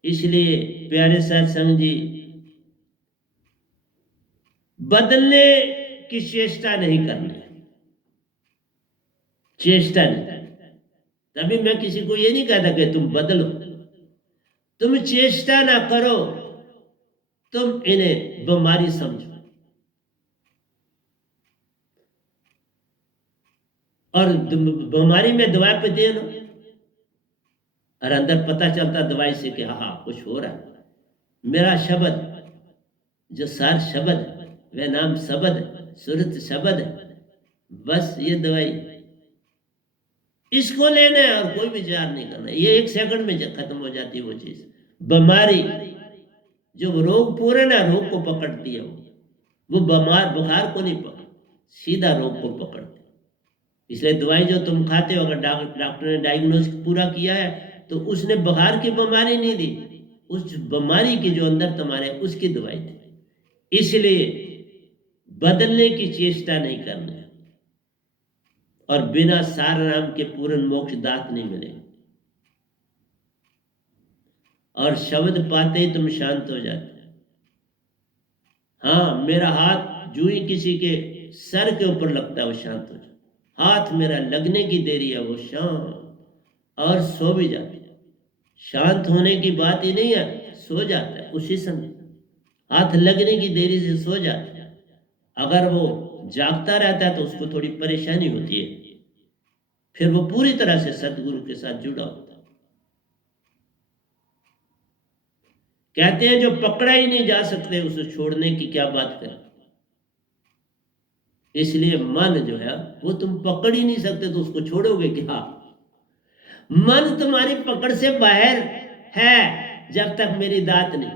इसलिए प्यारे सत्संग जी, बदलने की चेष्टा नहीं करनी, चेष्टा नहीं। तभी मैं किसी को ये नहीं कहता कि तुम बदलो, तुम चेष्टा ना करो, तुम इन्हें बीमारी समझो। और बीमारी में दवाई पे दे लो, और अंदर पता चलता दवाई से कि हाँ कुछ हो रहा है। मेरा शब्द जो सार शब्द है, वह नाम शब्द है, सुरत शब्द है, बस ये दवाई, इसको लेना है और कोई विचार नहीं करना। ये 1 सेकंड में खत्म हो जाती है वो चीज। बीमारी जो रोग पूर्ण है, रोग को पकड़ती है, वो बीमार बुखार को नहीं पकड़, सीधा रोग को पकड़ती। इसलिए दवाई जो तुम खाते हो, अगर डॉक्टर ने डायग्नोस पूरा किया है, तो उसने बुखार की बीमारी नहीं दी, उस बीमारी की जो अंदर तुम्हारे, उसकी दवाई दी। इसलिए बदलने की चेष्टा नहीं करनी, और बिना सार नाम के पूर्ण मोक्ष दात नहीं मिलेगा। और शब्द पाते ही तुम शांत हो जाते। हाँ, मेरा हाथ जो ही किसी के सर के ऊपर लगता है वो शांत हो जाता। हाथ मेरा लगने की देरी है, वो शांत, और सो भी जाती है। शांत होने की बात ही नहीं है, सो जाता है उसी समय। हाथ लगने की देरी से सो जाता है। अगर वो जागता रहता है तो उसको थोड़ी परेशानी होती है, फिर वो पूरी तरह से सतगुरु के साथ जुड़ा होता है। कहते हैं जो पकड़ा ही नहीं जा सकते उसे छोड़ने की क्या बात करें। इसलिए मन जो है वो तुम पकड़ ही नहीं सकते तो उसको छोड़ोगे क्या। मन तुम्हारी पकड़ से बाहर है जब तक मेरी दात नहीं,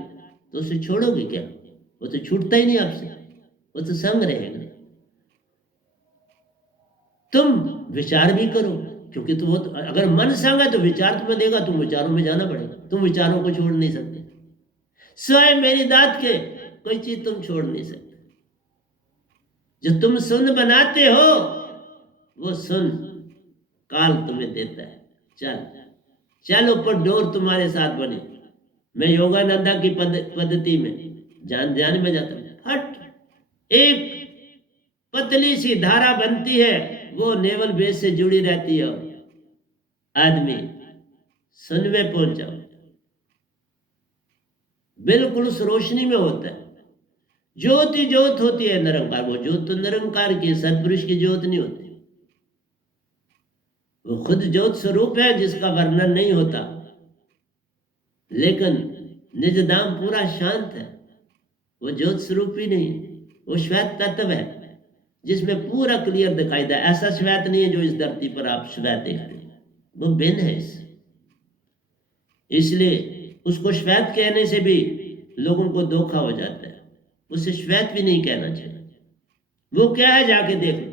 तो उसे छोड़ोगे क्या। वो तो छूटता ही नहीं आपसे, वो तो संग रहेगा। तुम विचार भी करो, क्योंकि तो वो तो, अगर मन संग है तो विचार तुम्हें देगा, तुम विचारों में जाना पड़ेगा। तुम विचारों को छोड़ नहीं सकते, स्वयं मेरी दात के कोई चीज तुम छोड़ नहीं सकते। जो तुम सुन बनाते हो वो सुन काल तुम्हें देता है। चल चल ऊपर डोर तुम्हारे साथ बनी। मैं योगानंदा की पद्धति में ध्यान में जाता हूं, हट एक पतली सी धारा बनती है, वो नेवल बेस से जुड़ी रहती है। आदमी सुन में पहुंच जाओ, बिल्कुल उस रोशनी में होता है। ज्योत ही ज्योत होती है, निरंकार। वो ज्योत तो निरंकार की, सत्पुरुष की ज्योत नहीं होती। वो खुद ज्योत स्वरूप है जिसका वर्णन नहीं होता, लेकिन निज धाम पूरा शांत है। वो ज्योत स्वरूप ही नहीं, वो श्वेत तत्व है जिसमें पूरा क्लियर दिखाई दे। ऐसा श्वेत नहीं है जो इस धरती पर आप श्वेत देखते हैं, वो भिन्न है इससे। इसलिए उसको श्वेत कहने से भी लोगों को धोखा हो जाता है। उसे श्वेत भी नहीं कहना चाहिए। वो क्या है, जाके देख लो,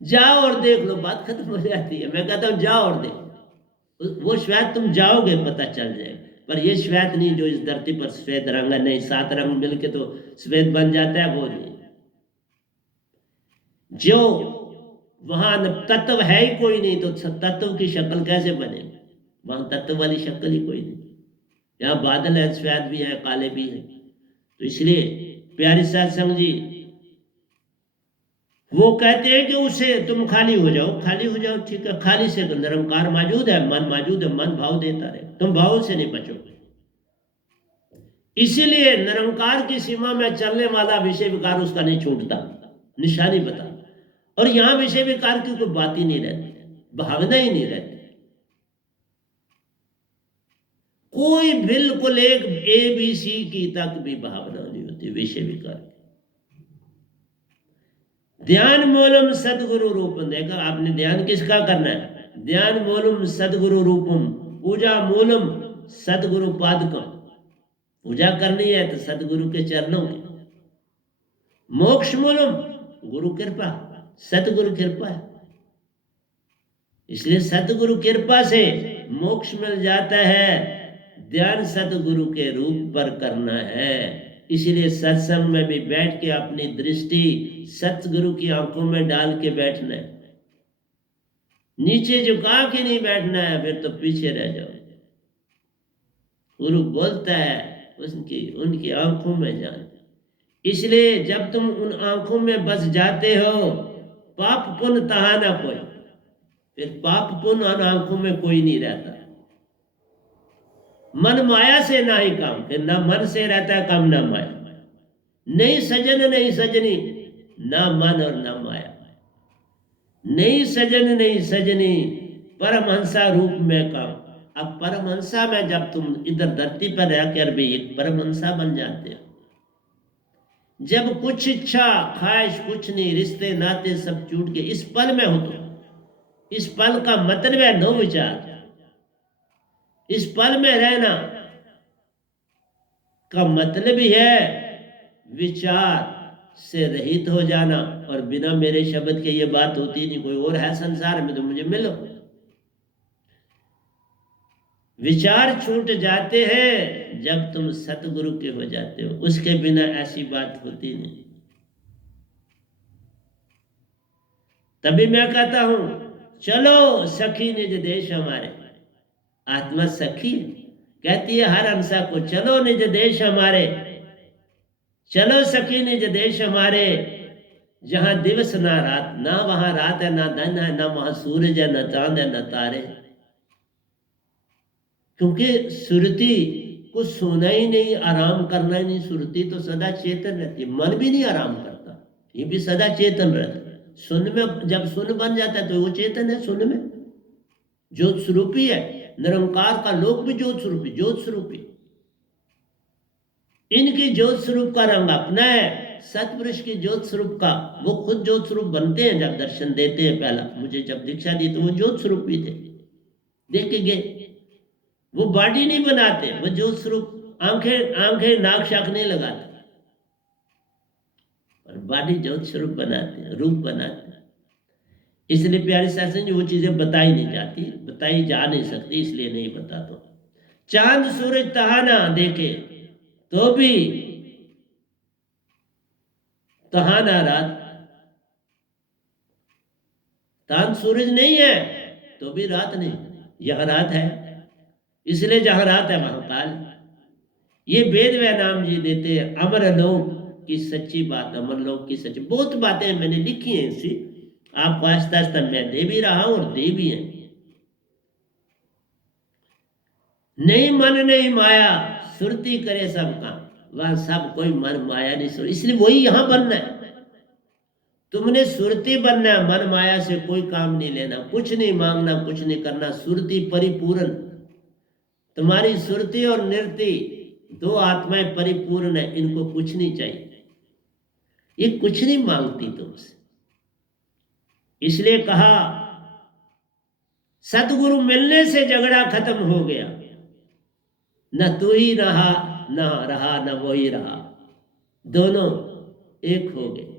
जाओ और देख लो, बात खत्म हो जाती है। मैं कहता हूं जाओ और देखो, वो श्वेत तुम जाओगे पता चल जाएगा। पर ये श्वेत नहीं जो इस धरती पर श्वेत रंग है, नहीं, 7 रंग मिलके तो श्वेत बन जाता है, वो नहीं। जो वहां तत्व है ही कोई नहीं तो तत्व की शक्ल कैसे बने। वहां तत्व वाली शक्ल ही कोई नहीं। यहाँ बादल है, श्वेत भी है, काले भी है। तो इसलिए प्यारे सत्संग जी वो कहते हैं कि उसे तुम खाली हो जाओ, खाली हो जाओ, ठीक है। खाली से निरंकार मौजूद है, मन मौजूद है, मन भाव देता रहे, तुम भाव से नहीं बचोगे। इसीलिए निरंकार की सीमा में चलने वाला विषय विकार उसका नहीं छूटता, निशानी बता। और यहां विषय विकार की कोई बात ही नहीं रहती, भावना ही नहीं रहती। कोई बिल्कुल एक ABC की तक भी भावना नहीं होती विषय विकार। ध्यान मूलम सदगुरु रूपम। देखा आपने, ध्यान किसका करना है, ध्यान मूलम सदगुरु रूपम, पूजा मूलम सदगुरु पादकम। पूजा करनी है तो सदगुरु के चरणों की। मोक्ष मूलम गुरु कृपा, सतगुरु कृपा है। इसलिए सतगुरु कृपा से मोक्ष मिल जाता है। ध्यान सतगुरु के रूप पर करना है। इसलिए सत्संग में भी बैठ के अपनी दृष्टि सतगुरु की आंखों में डाल के बैठना है, नीचे झुका के नहीं बैठना है, फिर तो पीछे रह जाओ। गुरु बोलता है उनकी आंखों में जान। इसलिए जब तुम उन आंखों में बस जाते हो, पाप पुण्य तहा ना कोई, फिर पाप पुण्य उन आंखों में कोई नहीं रहता। मन माया से ना ही काम, फिर ना मन से रहता है काम ना माया। नहीं सजन नहीं सजनी, ना मन और ना माया। नहीं सजन नहीं सजनी, परमहंसा रूप में काम। अब परमहंसा में जब तुम इधर धरती पर रहकर भी एक परमहंसा बन जाते हो, जब कुछ इच्छा ख्वाहिश कुछ नहीं, रिश्ते नाते सब छूट के इस पल में हो, तो इस पल का मतलब है नो विचार। इस पल में रहना का मतलब ही है विचार से रहित हो जाना। और बिना मेरे शब्द के ये बात होती नहीं। कोई और है संसार में तो मुझे मिलो। विचार छूट जाते हैं जब तुम सतगुरु के हो जाते हो, उसके बिना ऐसी बात होती नहीं। तभी मैं कहता हूं चलो सखी निज देश हमारे। आत्मा सखी कहती है हर हंसा को, चलो निज देश हमारे, चलो सखी निज देश हमारे, जहां दिवस ना रात, ना वहां रात है ना दिन है, ना वहां सूरज है ना चांद है ना तारे। क्योंकि सुरती को सोना ही नहीं, आराम करना ही नहीं। सुरती तो सदा चेतन रहती है, मन भी नहीं आराम करता, ये भी सदा चेतन रहता है। सुन में जब सुन बन जाता है तो वो चेतन है, सुन में ज्योत स्वरूपी है। निरंकार का लोक भी ज्योत स्वरूपी, ज्योत स्वरूपी। इनकी ज्योत स्वरूप का रंग अपना है, सतपुरुष की ज्योत स्वरूप का, वो खुद ज्योत स्वरूप बनते हैं जब दर्शन देते हैं। पहला मुझे जब दीक्षा दी तो वो ज्योत स्वरूप भी थे, देख के गए। वो बॉडी नहीं बनाते, वो ज्योत स्वरूप, आंखें आंखें नाक शाक नहीं लगाते, और बॉडी ज्योत स्वरूप बनाते हैं, रूप बनाते हैं। इसलिए प्यारे शासन जी वो चीजें बताई नहीं जाती, बताई जा नहीं सकती, इसलिए नहीं बता दो। चांद सूरज तहाना देखे तो भी तहाना रात, चांद सूरज नहीं है तो भी रात नहीं, यहां रात है, इसलिए जहां रात है वहां काल। ये वेद व नाम जी देते हैं, अमरलोक की सच्ची बात, अमरलोक की सच्ची बहुत बातें मैंने लिखी हैं इसी, आपको आस्ता आस्ता मैं दे भी रहा हूं और दे भी है। नहीं मन नहीं माया, सुरती करे सब काम, वह सब कोई मन माया नहीं सुर, इसलिए वही यहां बनना है। तुमने सुरती बनना है, मन माया से कोई काम नहीं लेना, कुछ नहीं मांगना, कुछ नहीं करना, सुरती परिपूर्ण। तुम्हारी सुरती और नृति दो आत्माएं परिपूर्ण है, इनको कुछ नहीं चाहिए, ये कुछ नहीं मांगती तुमसे। इसलिए कहा सतगुरु मिलने से झगड़ा खत्म हो गया, न तू ही रहा न रहा न वो ही रहा, दोनों एक हो गए।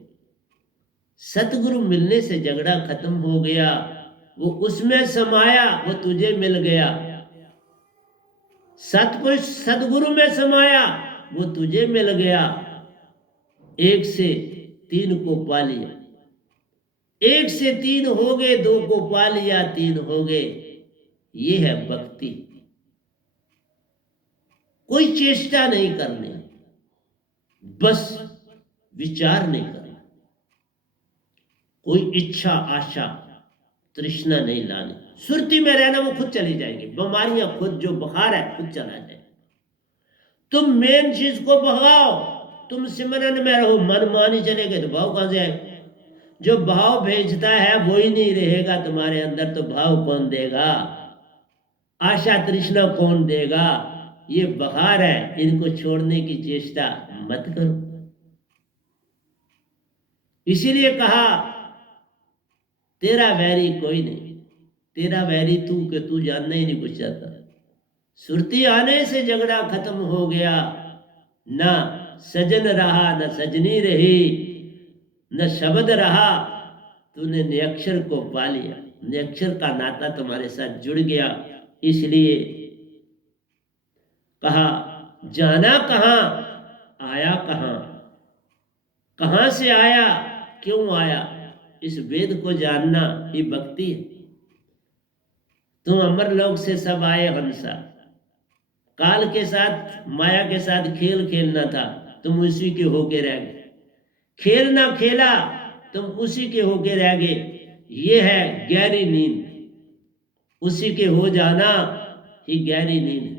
सतगुरु मिलने से झगड़ा खत्म हो गया, वो उसमें समाया, वो तुझे मिल गया। सतपुरुष सदगुरु में समाया, वो तुझे मिल गया। एक से तीन को पा लिया, एक से तीन हो गए, दो को पा लिया, तीन हो गए। ये है भक्ति। कोई चेष्टा नहीं करनी, बस विचार नहीं करना, कोई इच्छा आशा तृष्णा नहीं लानी, सुरती में रहना, वो खुद चली जाएगी। बीमारियां खुद, जो बुखार है खुद चला जाए। तुम मेन चीज को भगाओ, तुम सिमरन में रहो, मन मानी चले गए तो भाव कहां से आएगा? जो भाव भेजता है वो ही नहीं रहेगा तुम्हारे अंदर, तो भाव कौन देगा? आशा तृष्णा कौन देगा? ये बुखार है, इनको छोड़ने की चेष्टा मत करो। इसीलिए कहा तेरा वैरी कोई नहीं, तेरा वैरी तू, के तू जानना ही नहीं कुछ चाहता। सुरती आने से झगड़ा खत्म हो गया, न सजन रहा न सजनी रही, न शब्द रहा, तूने निरक्षर को पा लिया, निरक्षर का नाता तुम्हारे साथ जुड़ गया। इसलिए कहा जाना कहां, आया कहां, कहां से आया, क्यों आया, इस वेद को जानना ही भक्ति है। तुम अमरलोक से सब आए हंसा, काल के साथ माया के साथ खेल खेलना था, तुम उसी के होके रह गए। खेल ना खेला, तुम उसी के होके रह गए। ये है गहरी नींद, उसी के हो जाना ही गहरी नींद है।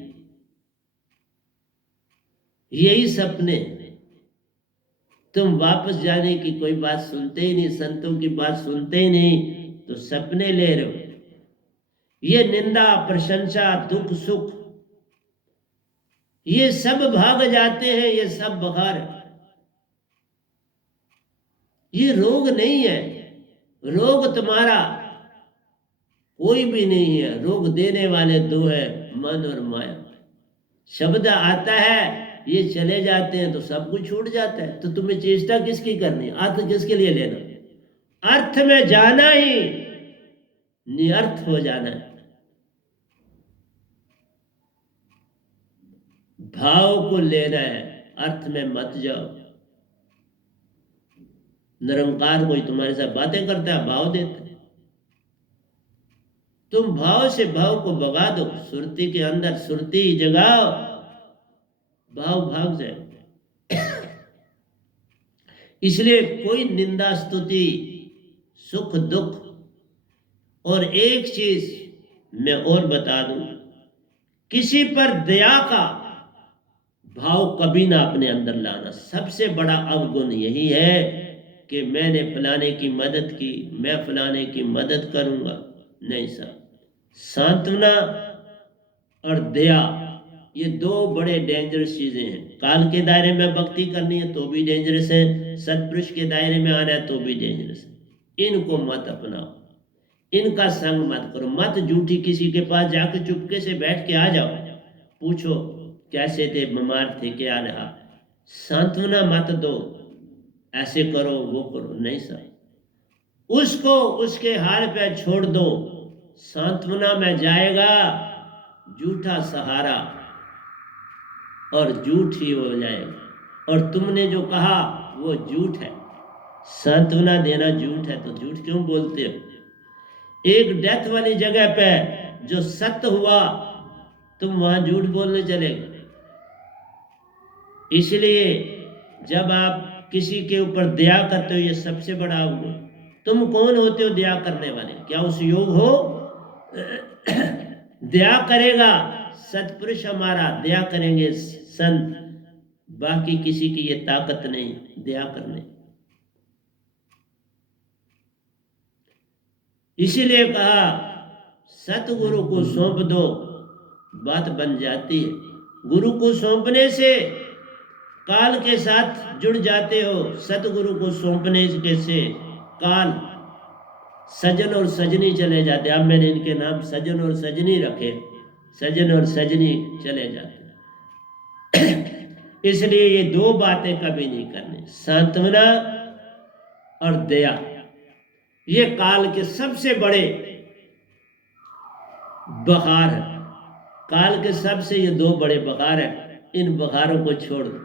यही सपने, तुम वापस जाने की कोई बात सुनते ही नहीं, संतों की बात सुनते ही नहीं, तो सपने ले रहे हो। ये निंदा प्रशंसा दुख सुख ये सब भाग जाते हैं, ये सब बुखार, ये रोग नहीं है। रोग तुम्हारा कोई भी नहीं है, रोग देने वाले दो है, मन और माया। शब्द आता है, ये चले जाते हैं तो सब कुछ छूट जाता है। तो तुम्हें चेष्टा किसकी करनी, अर्थ किसके लिए लेना? अर्थ में जाना ही निरर्थ हो जाना है। भाव को लेना है, अर्थ में मत जाओ। निरंकार कोई तुम्हारे साथ बातें करता है, भाव देता है, तुम भाव से भाव को भगा दो, सुरती के अंदर सुरती जगाओ, भाव भाग जाए। इसलिए कोई निंदा स्तुति सुख दुख, और एक चीज मैं और बता दूं, किसी पर दया का भाव कभी ना अपने अंदर लाना। सबसे बड़ा अवगुण यही है कि मैंने फलाने की मदद की, मैं फलाने की मदद करूंगा, नहीं साहब। सांत्वना और दया ये दो बड़े डेंजरस चीजें हैं। काल के दायरे में भक्ति करनी है तो भी डेंजरस है, सतपुरुष के दायरे में आना है तो भी डेंजरस है। इनको मत अपनाओ, इनका संग मत करो, मत झूठी किसी के पास जाकर चुपके से बैठ के आ जाओ, पूछो कैसे थे, बीमार थे, क्या रहा, सांत्वना मत दो, ऐसे करो वो करो, नहीं सर, उसको उसके हाल पे छोड़ दो। सांत्वना में जाएगा झूठा सहारा और झूठ ही हो जाएगा, और तुमने जो कहा वो झूठ है। सांत्वना देना झूठ है तो झूठ क्यों बोलते हो? एक डेथ वाली जगह पे जो सत्य हुआ तुम वहां झूठ बोलने चले गए। इसलिए जब आप किसी के ऊपर दया करते हो, ये सबसे बड़ा हुआ। तुम कौन होते हो दया करने वाले? क्या उस योग हो? दया करेगा सतपुरुष, हमारा दया करेंगे संत, बाकी किसी की ये ताकत नहीं दया करने। इसीलिए कहा सतगुरु को सौंप दो, बात बन जाती है। गुरु को सौंपने से काल के साथ जुड़ जाते हो, सतगुरु को सौंपने के से काल, सजन और सजनी चले जाते। अब मैंने इनके नाम सजन और सजनी रखे, सजन और सजनी चले जाते। इसलिए ये दो बातें कभी नहीं करनी, सांत्वना और दया। ये काल के सबसे बड़े बहार है, काल के सबसे ये दो बड़े बहार है। इन बहारों को छोड़ दो।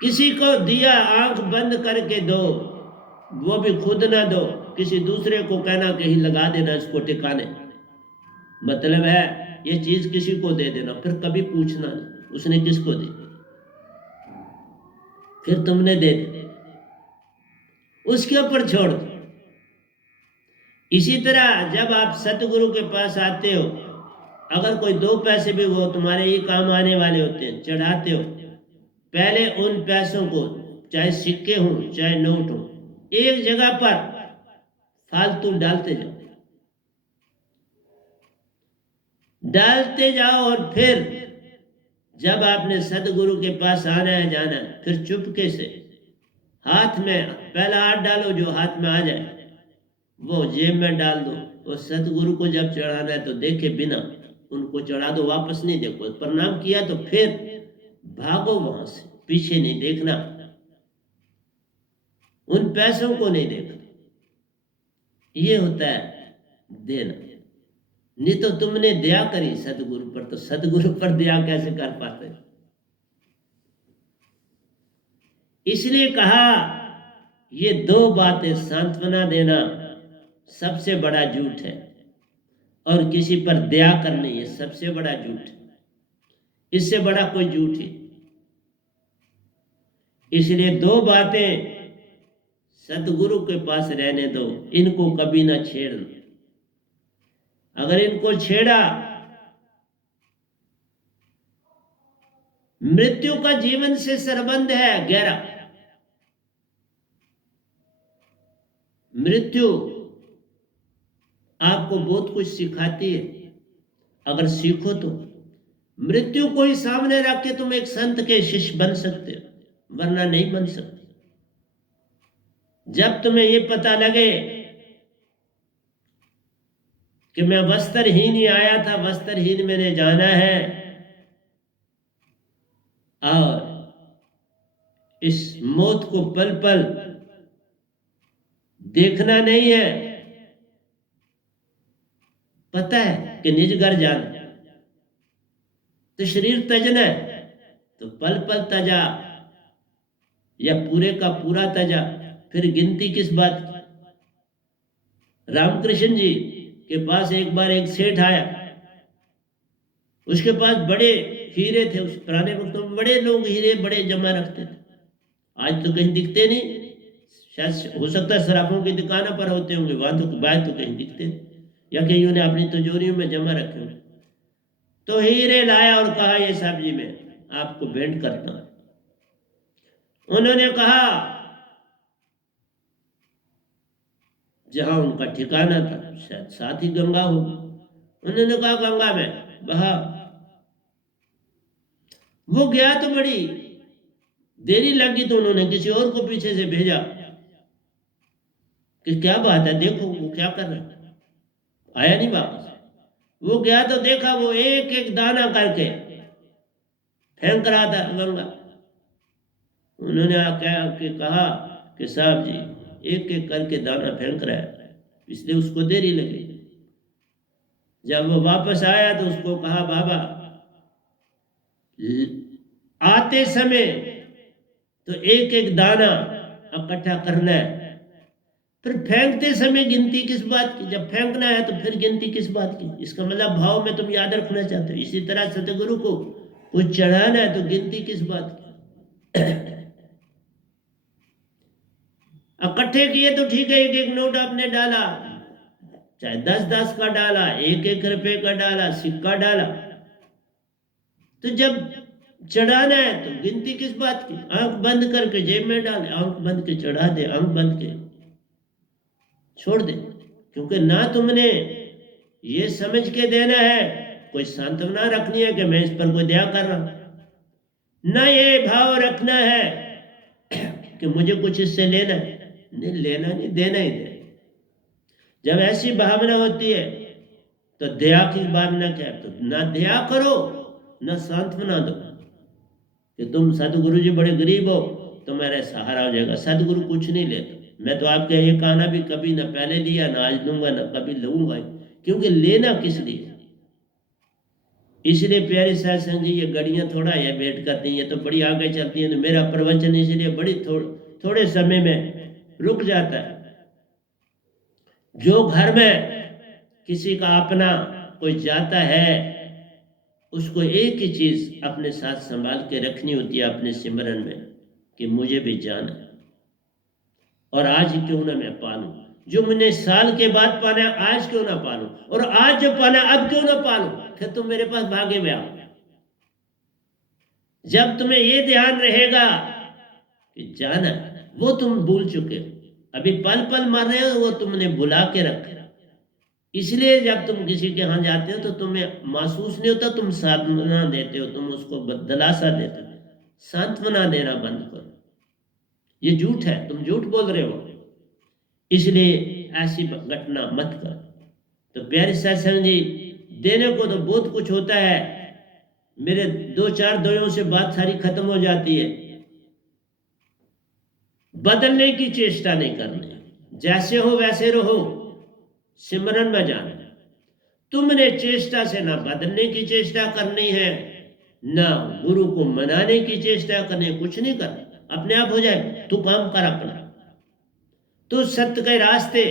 किसी को दिया आंख बंद करके दो, वो भी खुद ना दो, किसी दूसरे को कहना कहीं लगा देना इसको ठिकाने। मतलब है ये चीज किसी को दे देना, फिर कभी पूछना नहीं उसने किसको दी, फिर तुमने दे दी, उसके ऊपर छोड़ दो। इसी तरह जब आप सतगुरु के पास आते हो, अगर कोई दो पैसे भी हो तुम्हारे ही काम आने वाले होते हैं, चढ़ाते हो, पहले उन पैसों को, चाहे सिक्के हों चाहे नोट हो, एक जगह पर फालतू डालते जाओ, डालते जाओ। और फिर जब आपने सतगुरु के पास आना है जाना है, फिर चुपके से हाथ में पहला हाथ डालो, जो हाथ में आ जाए वो जेब में डाल दो। और सतगुरु को जब चढ़ाना है तो देखे बिना उनको चढ़ा दो, वापस नहीं देखो। प्रणाम किया तो फिर भागो वहां से, पीछे नहीं देखना, उन पैसों को नहीं देखना। ये होता है देना। नहीं तो तुमने दया करी सतगुरु पर, तो सतगुरु पर दया कैसे कर पाते? इसलिए कहा ये दो बातें, सांत्वना देना सबसे बड़ा झूठ है, और किसी पर दया करनी ये सबसे बड़ा झूठ है। इससे बड़ा कोई झूठ ही। इसलिए दो बातें सतगुरु के पास रहने दो, इनको कभी ना छेड़ना। अगर इनको छेड़ा, मृत्यु का जीवन से संबंध है गहरा। मृत्यु आपको बहुत कुछ सिखाती है, अगर सीखो तो। मृत्यु को ही सामने रख के तुम एक संत के शिष्य बन सकते हो, वरना नहीं बन सकते। जब तुम्हें ये पता लगे कि मैं वस्त्रहीन ही आया था, वस्त्रहीन मैंने जाना है, और इस मौत को पल पल देखना नहीं है, पता है कि निज घर जाना, तो शरीर तजना है, तो पल पल तजा या पूरे का पूरा तजा, फिर गिनती किस बात की? रामकृष्ण जी के पास एक बार एक सेठ आया, उसके पास बड़े हीरे थे। उस पुराने वक्तों में बड़े लोग हीरे बड़े जमा रखते थे, आज तो कहीं दिखते नहीं। शायद हो सकता है सराफों की दुकानों पर होते होंगे, वहां तो बाहर तो कहीं दिखते नहीं, या कहीं उन्हें अपनी तिजोरियों में जमा रखे होंगे। तो हीरे लाया और कहा ये साहब जी मैं आपको भेंट करता हूं। उन्होंने कहा, जहां उनका ठिकाना था शायद साथ ही गंगा हो, उन्होंने कहा गंगा में बहा। वो गया तो बड़ी देरी लगी, तो उन्होंने किसी और को पीछे से भेजा कि क्या बात है, देखो वो क्या कर रहा है। आया नहीं वापस। वो गया तो देखा वो एक एक दाना करके फेंक रहा था गंगा। उन्होंने आके कहा कि साहब जी एक एक करके दाना फेंक रहा है, इसलिए उसको देरी लगी। जब वो वापस आया तो उसको कहा बाबा आते समय तो एक एक दाना इकट्ठा करना है, फिर फेंकते समय गिनती किस बात की? जब फेंकना है तो फिर गिनती किस बात की? इसका मतलब भाव में तुम याद रखना चाहते हो। इसी तरह सतगुरु को कुछ चढ़ाना है तो गिनती किस बात की? इकट्ठे किए तो ठीक है, एक एक नोट आपने डाला, चाहे 10-10 का डाला, 1-1 रुपए का डाला, सिक्का डाला, तो जब चढ़ाना है तो गिनती किस बात की? आंख बंद करके जेब में डाले, आंख बंद के चढ़ा दे, आंख बंद के छोड़ दे। क्योंकि ना तुमने ये समझ के देना है, कोई सांत्वना रखनी है कि मैं इस पर कोई दया कर रहा हूं, ना ये भाव रखना है कि मुझे कुछ इससे लेना है। नहीं, लेना नहीं, देना ही दे। जब ऐसी भावना होती है तो दया की भावना क्या है? तो ना दया करो ना सांत्वना दो कि तुम सदगुरु जी बड़े गरीब हो, तुम्हारा सहारा हो जाएगा। सदगुरु कुछ नहीं लेता। मैं तो आपके एक आना भी कभी ना पहले लिया, ना आज लूंगा, ना कभी लूंगा, क्योंकि लेना किस लिए? इसलिए प्यारे साथ संग जी, ये घड़ियां थोड़ा ये वेट करती हैं, ये तो बड़ी आगे चलती हैं। तो मेरा प्रवचन इसलिए बड़ी थोड़े समय में रुक जाता है। जो घर में किसी का अपना कोई जाता है, उसको एक ही चीज अपने साथ संभाल के रखनी होती है अपने सिमरन में, कि मुझे भी जाना है, और आज क्यों ना मैं पालूं। जो मैंने साल के बाद पाना है, आज क्यों ना पालूं, और आज जो पाना अब क्यों ना पालूं। फिर तुम मेरे पास भागे में आओ। जब तुम्हें ये ध्यान रहेगा कि जाना, वो तुम भूल चुके हो। अभी पल पल मर रहे हो, वो तुमने बुला के रखा। इसलिए जब तुम किसी के यहाँ जाते हो तो तुम्हें महसूस नहीं होता, तुम सांत्वना देते हो, तुम उसको दिलासा देते हो। सांत्वना देना बंद करो, ये झूठ है, तुम झूठ बोल रहे हो। इसलिए ऐसी घटना मत कर। तो प्यारे सत्संग जी, देने को तो बहुत कुछ होता है। मेरे 2-4 दोयों से बात सारी खत्म हो जाती है। बदलने की चेष्टा नहीं करनी, जैसे हो वैसे रहो, सिमरन में जाना। तुमने चेष्टा से ना बदलने की चेष्टा करनी है, ना गुरु को मनाने की चेष्टा करनी, कुछ नहीं करना, अपने आप हो जाए। तू काम कर अपना, तू सत्य के रास्ते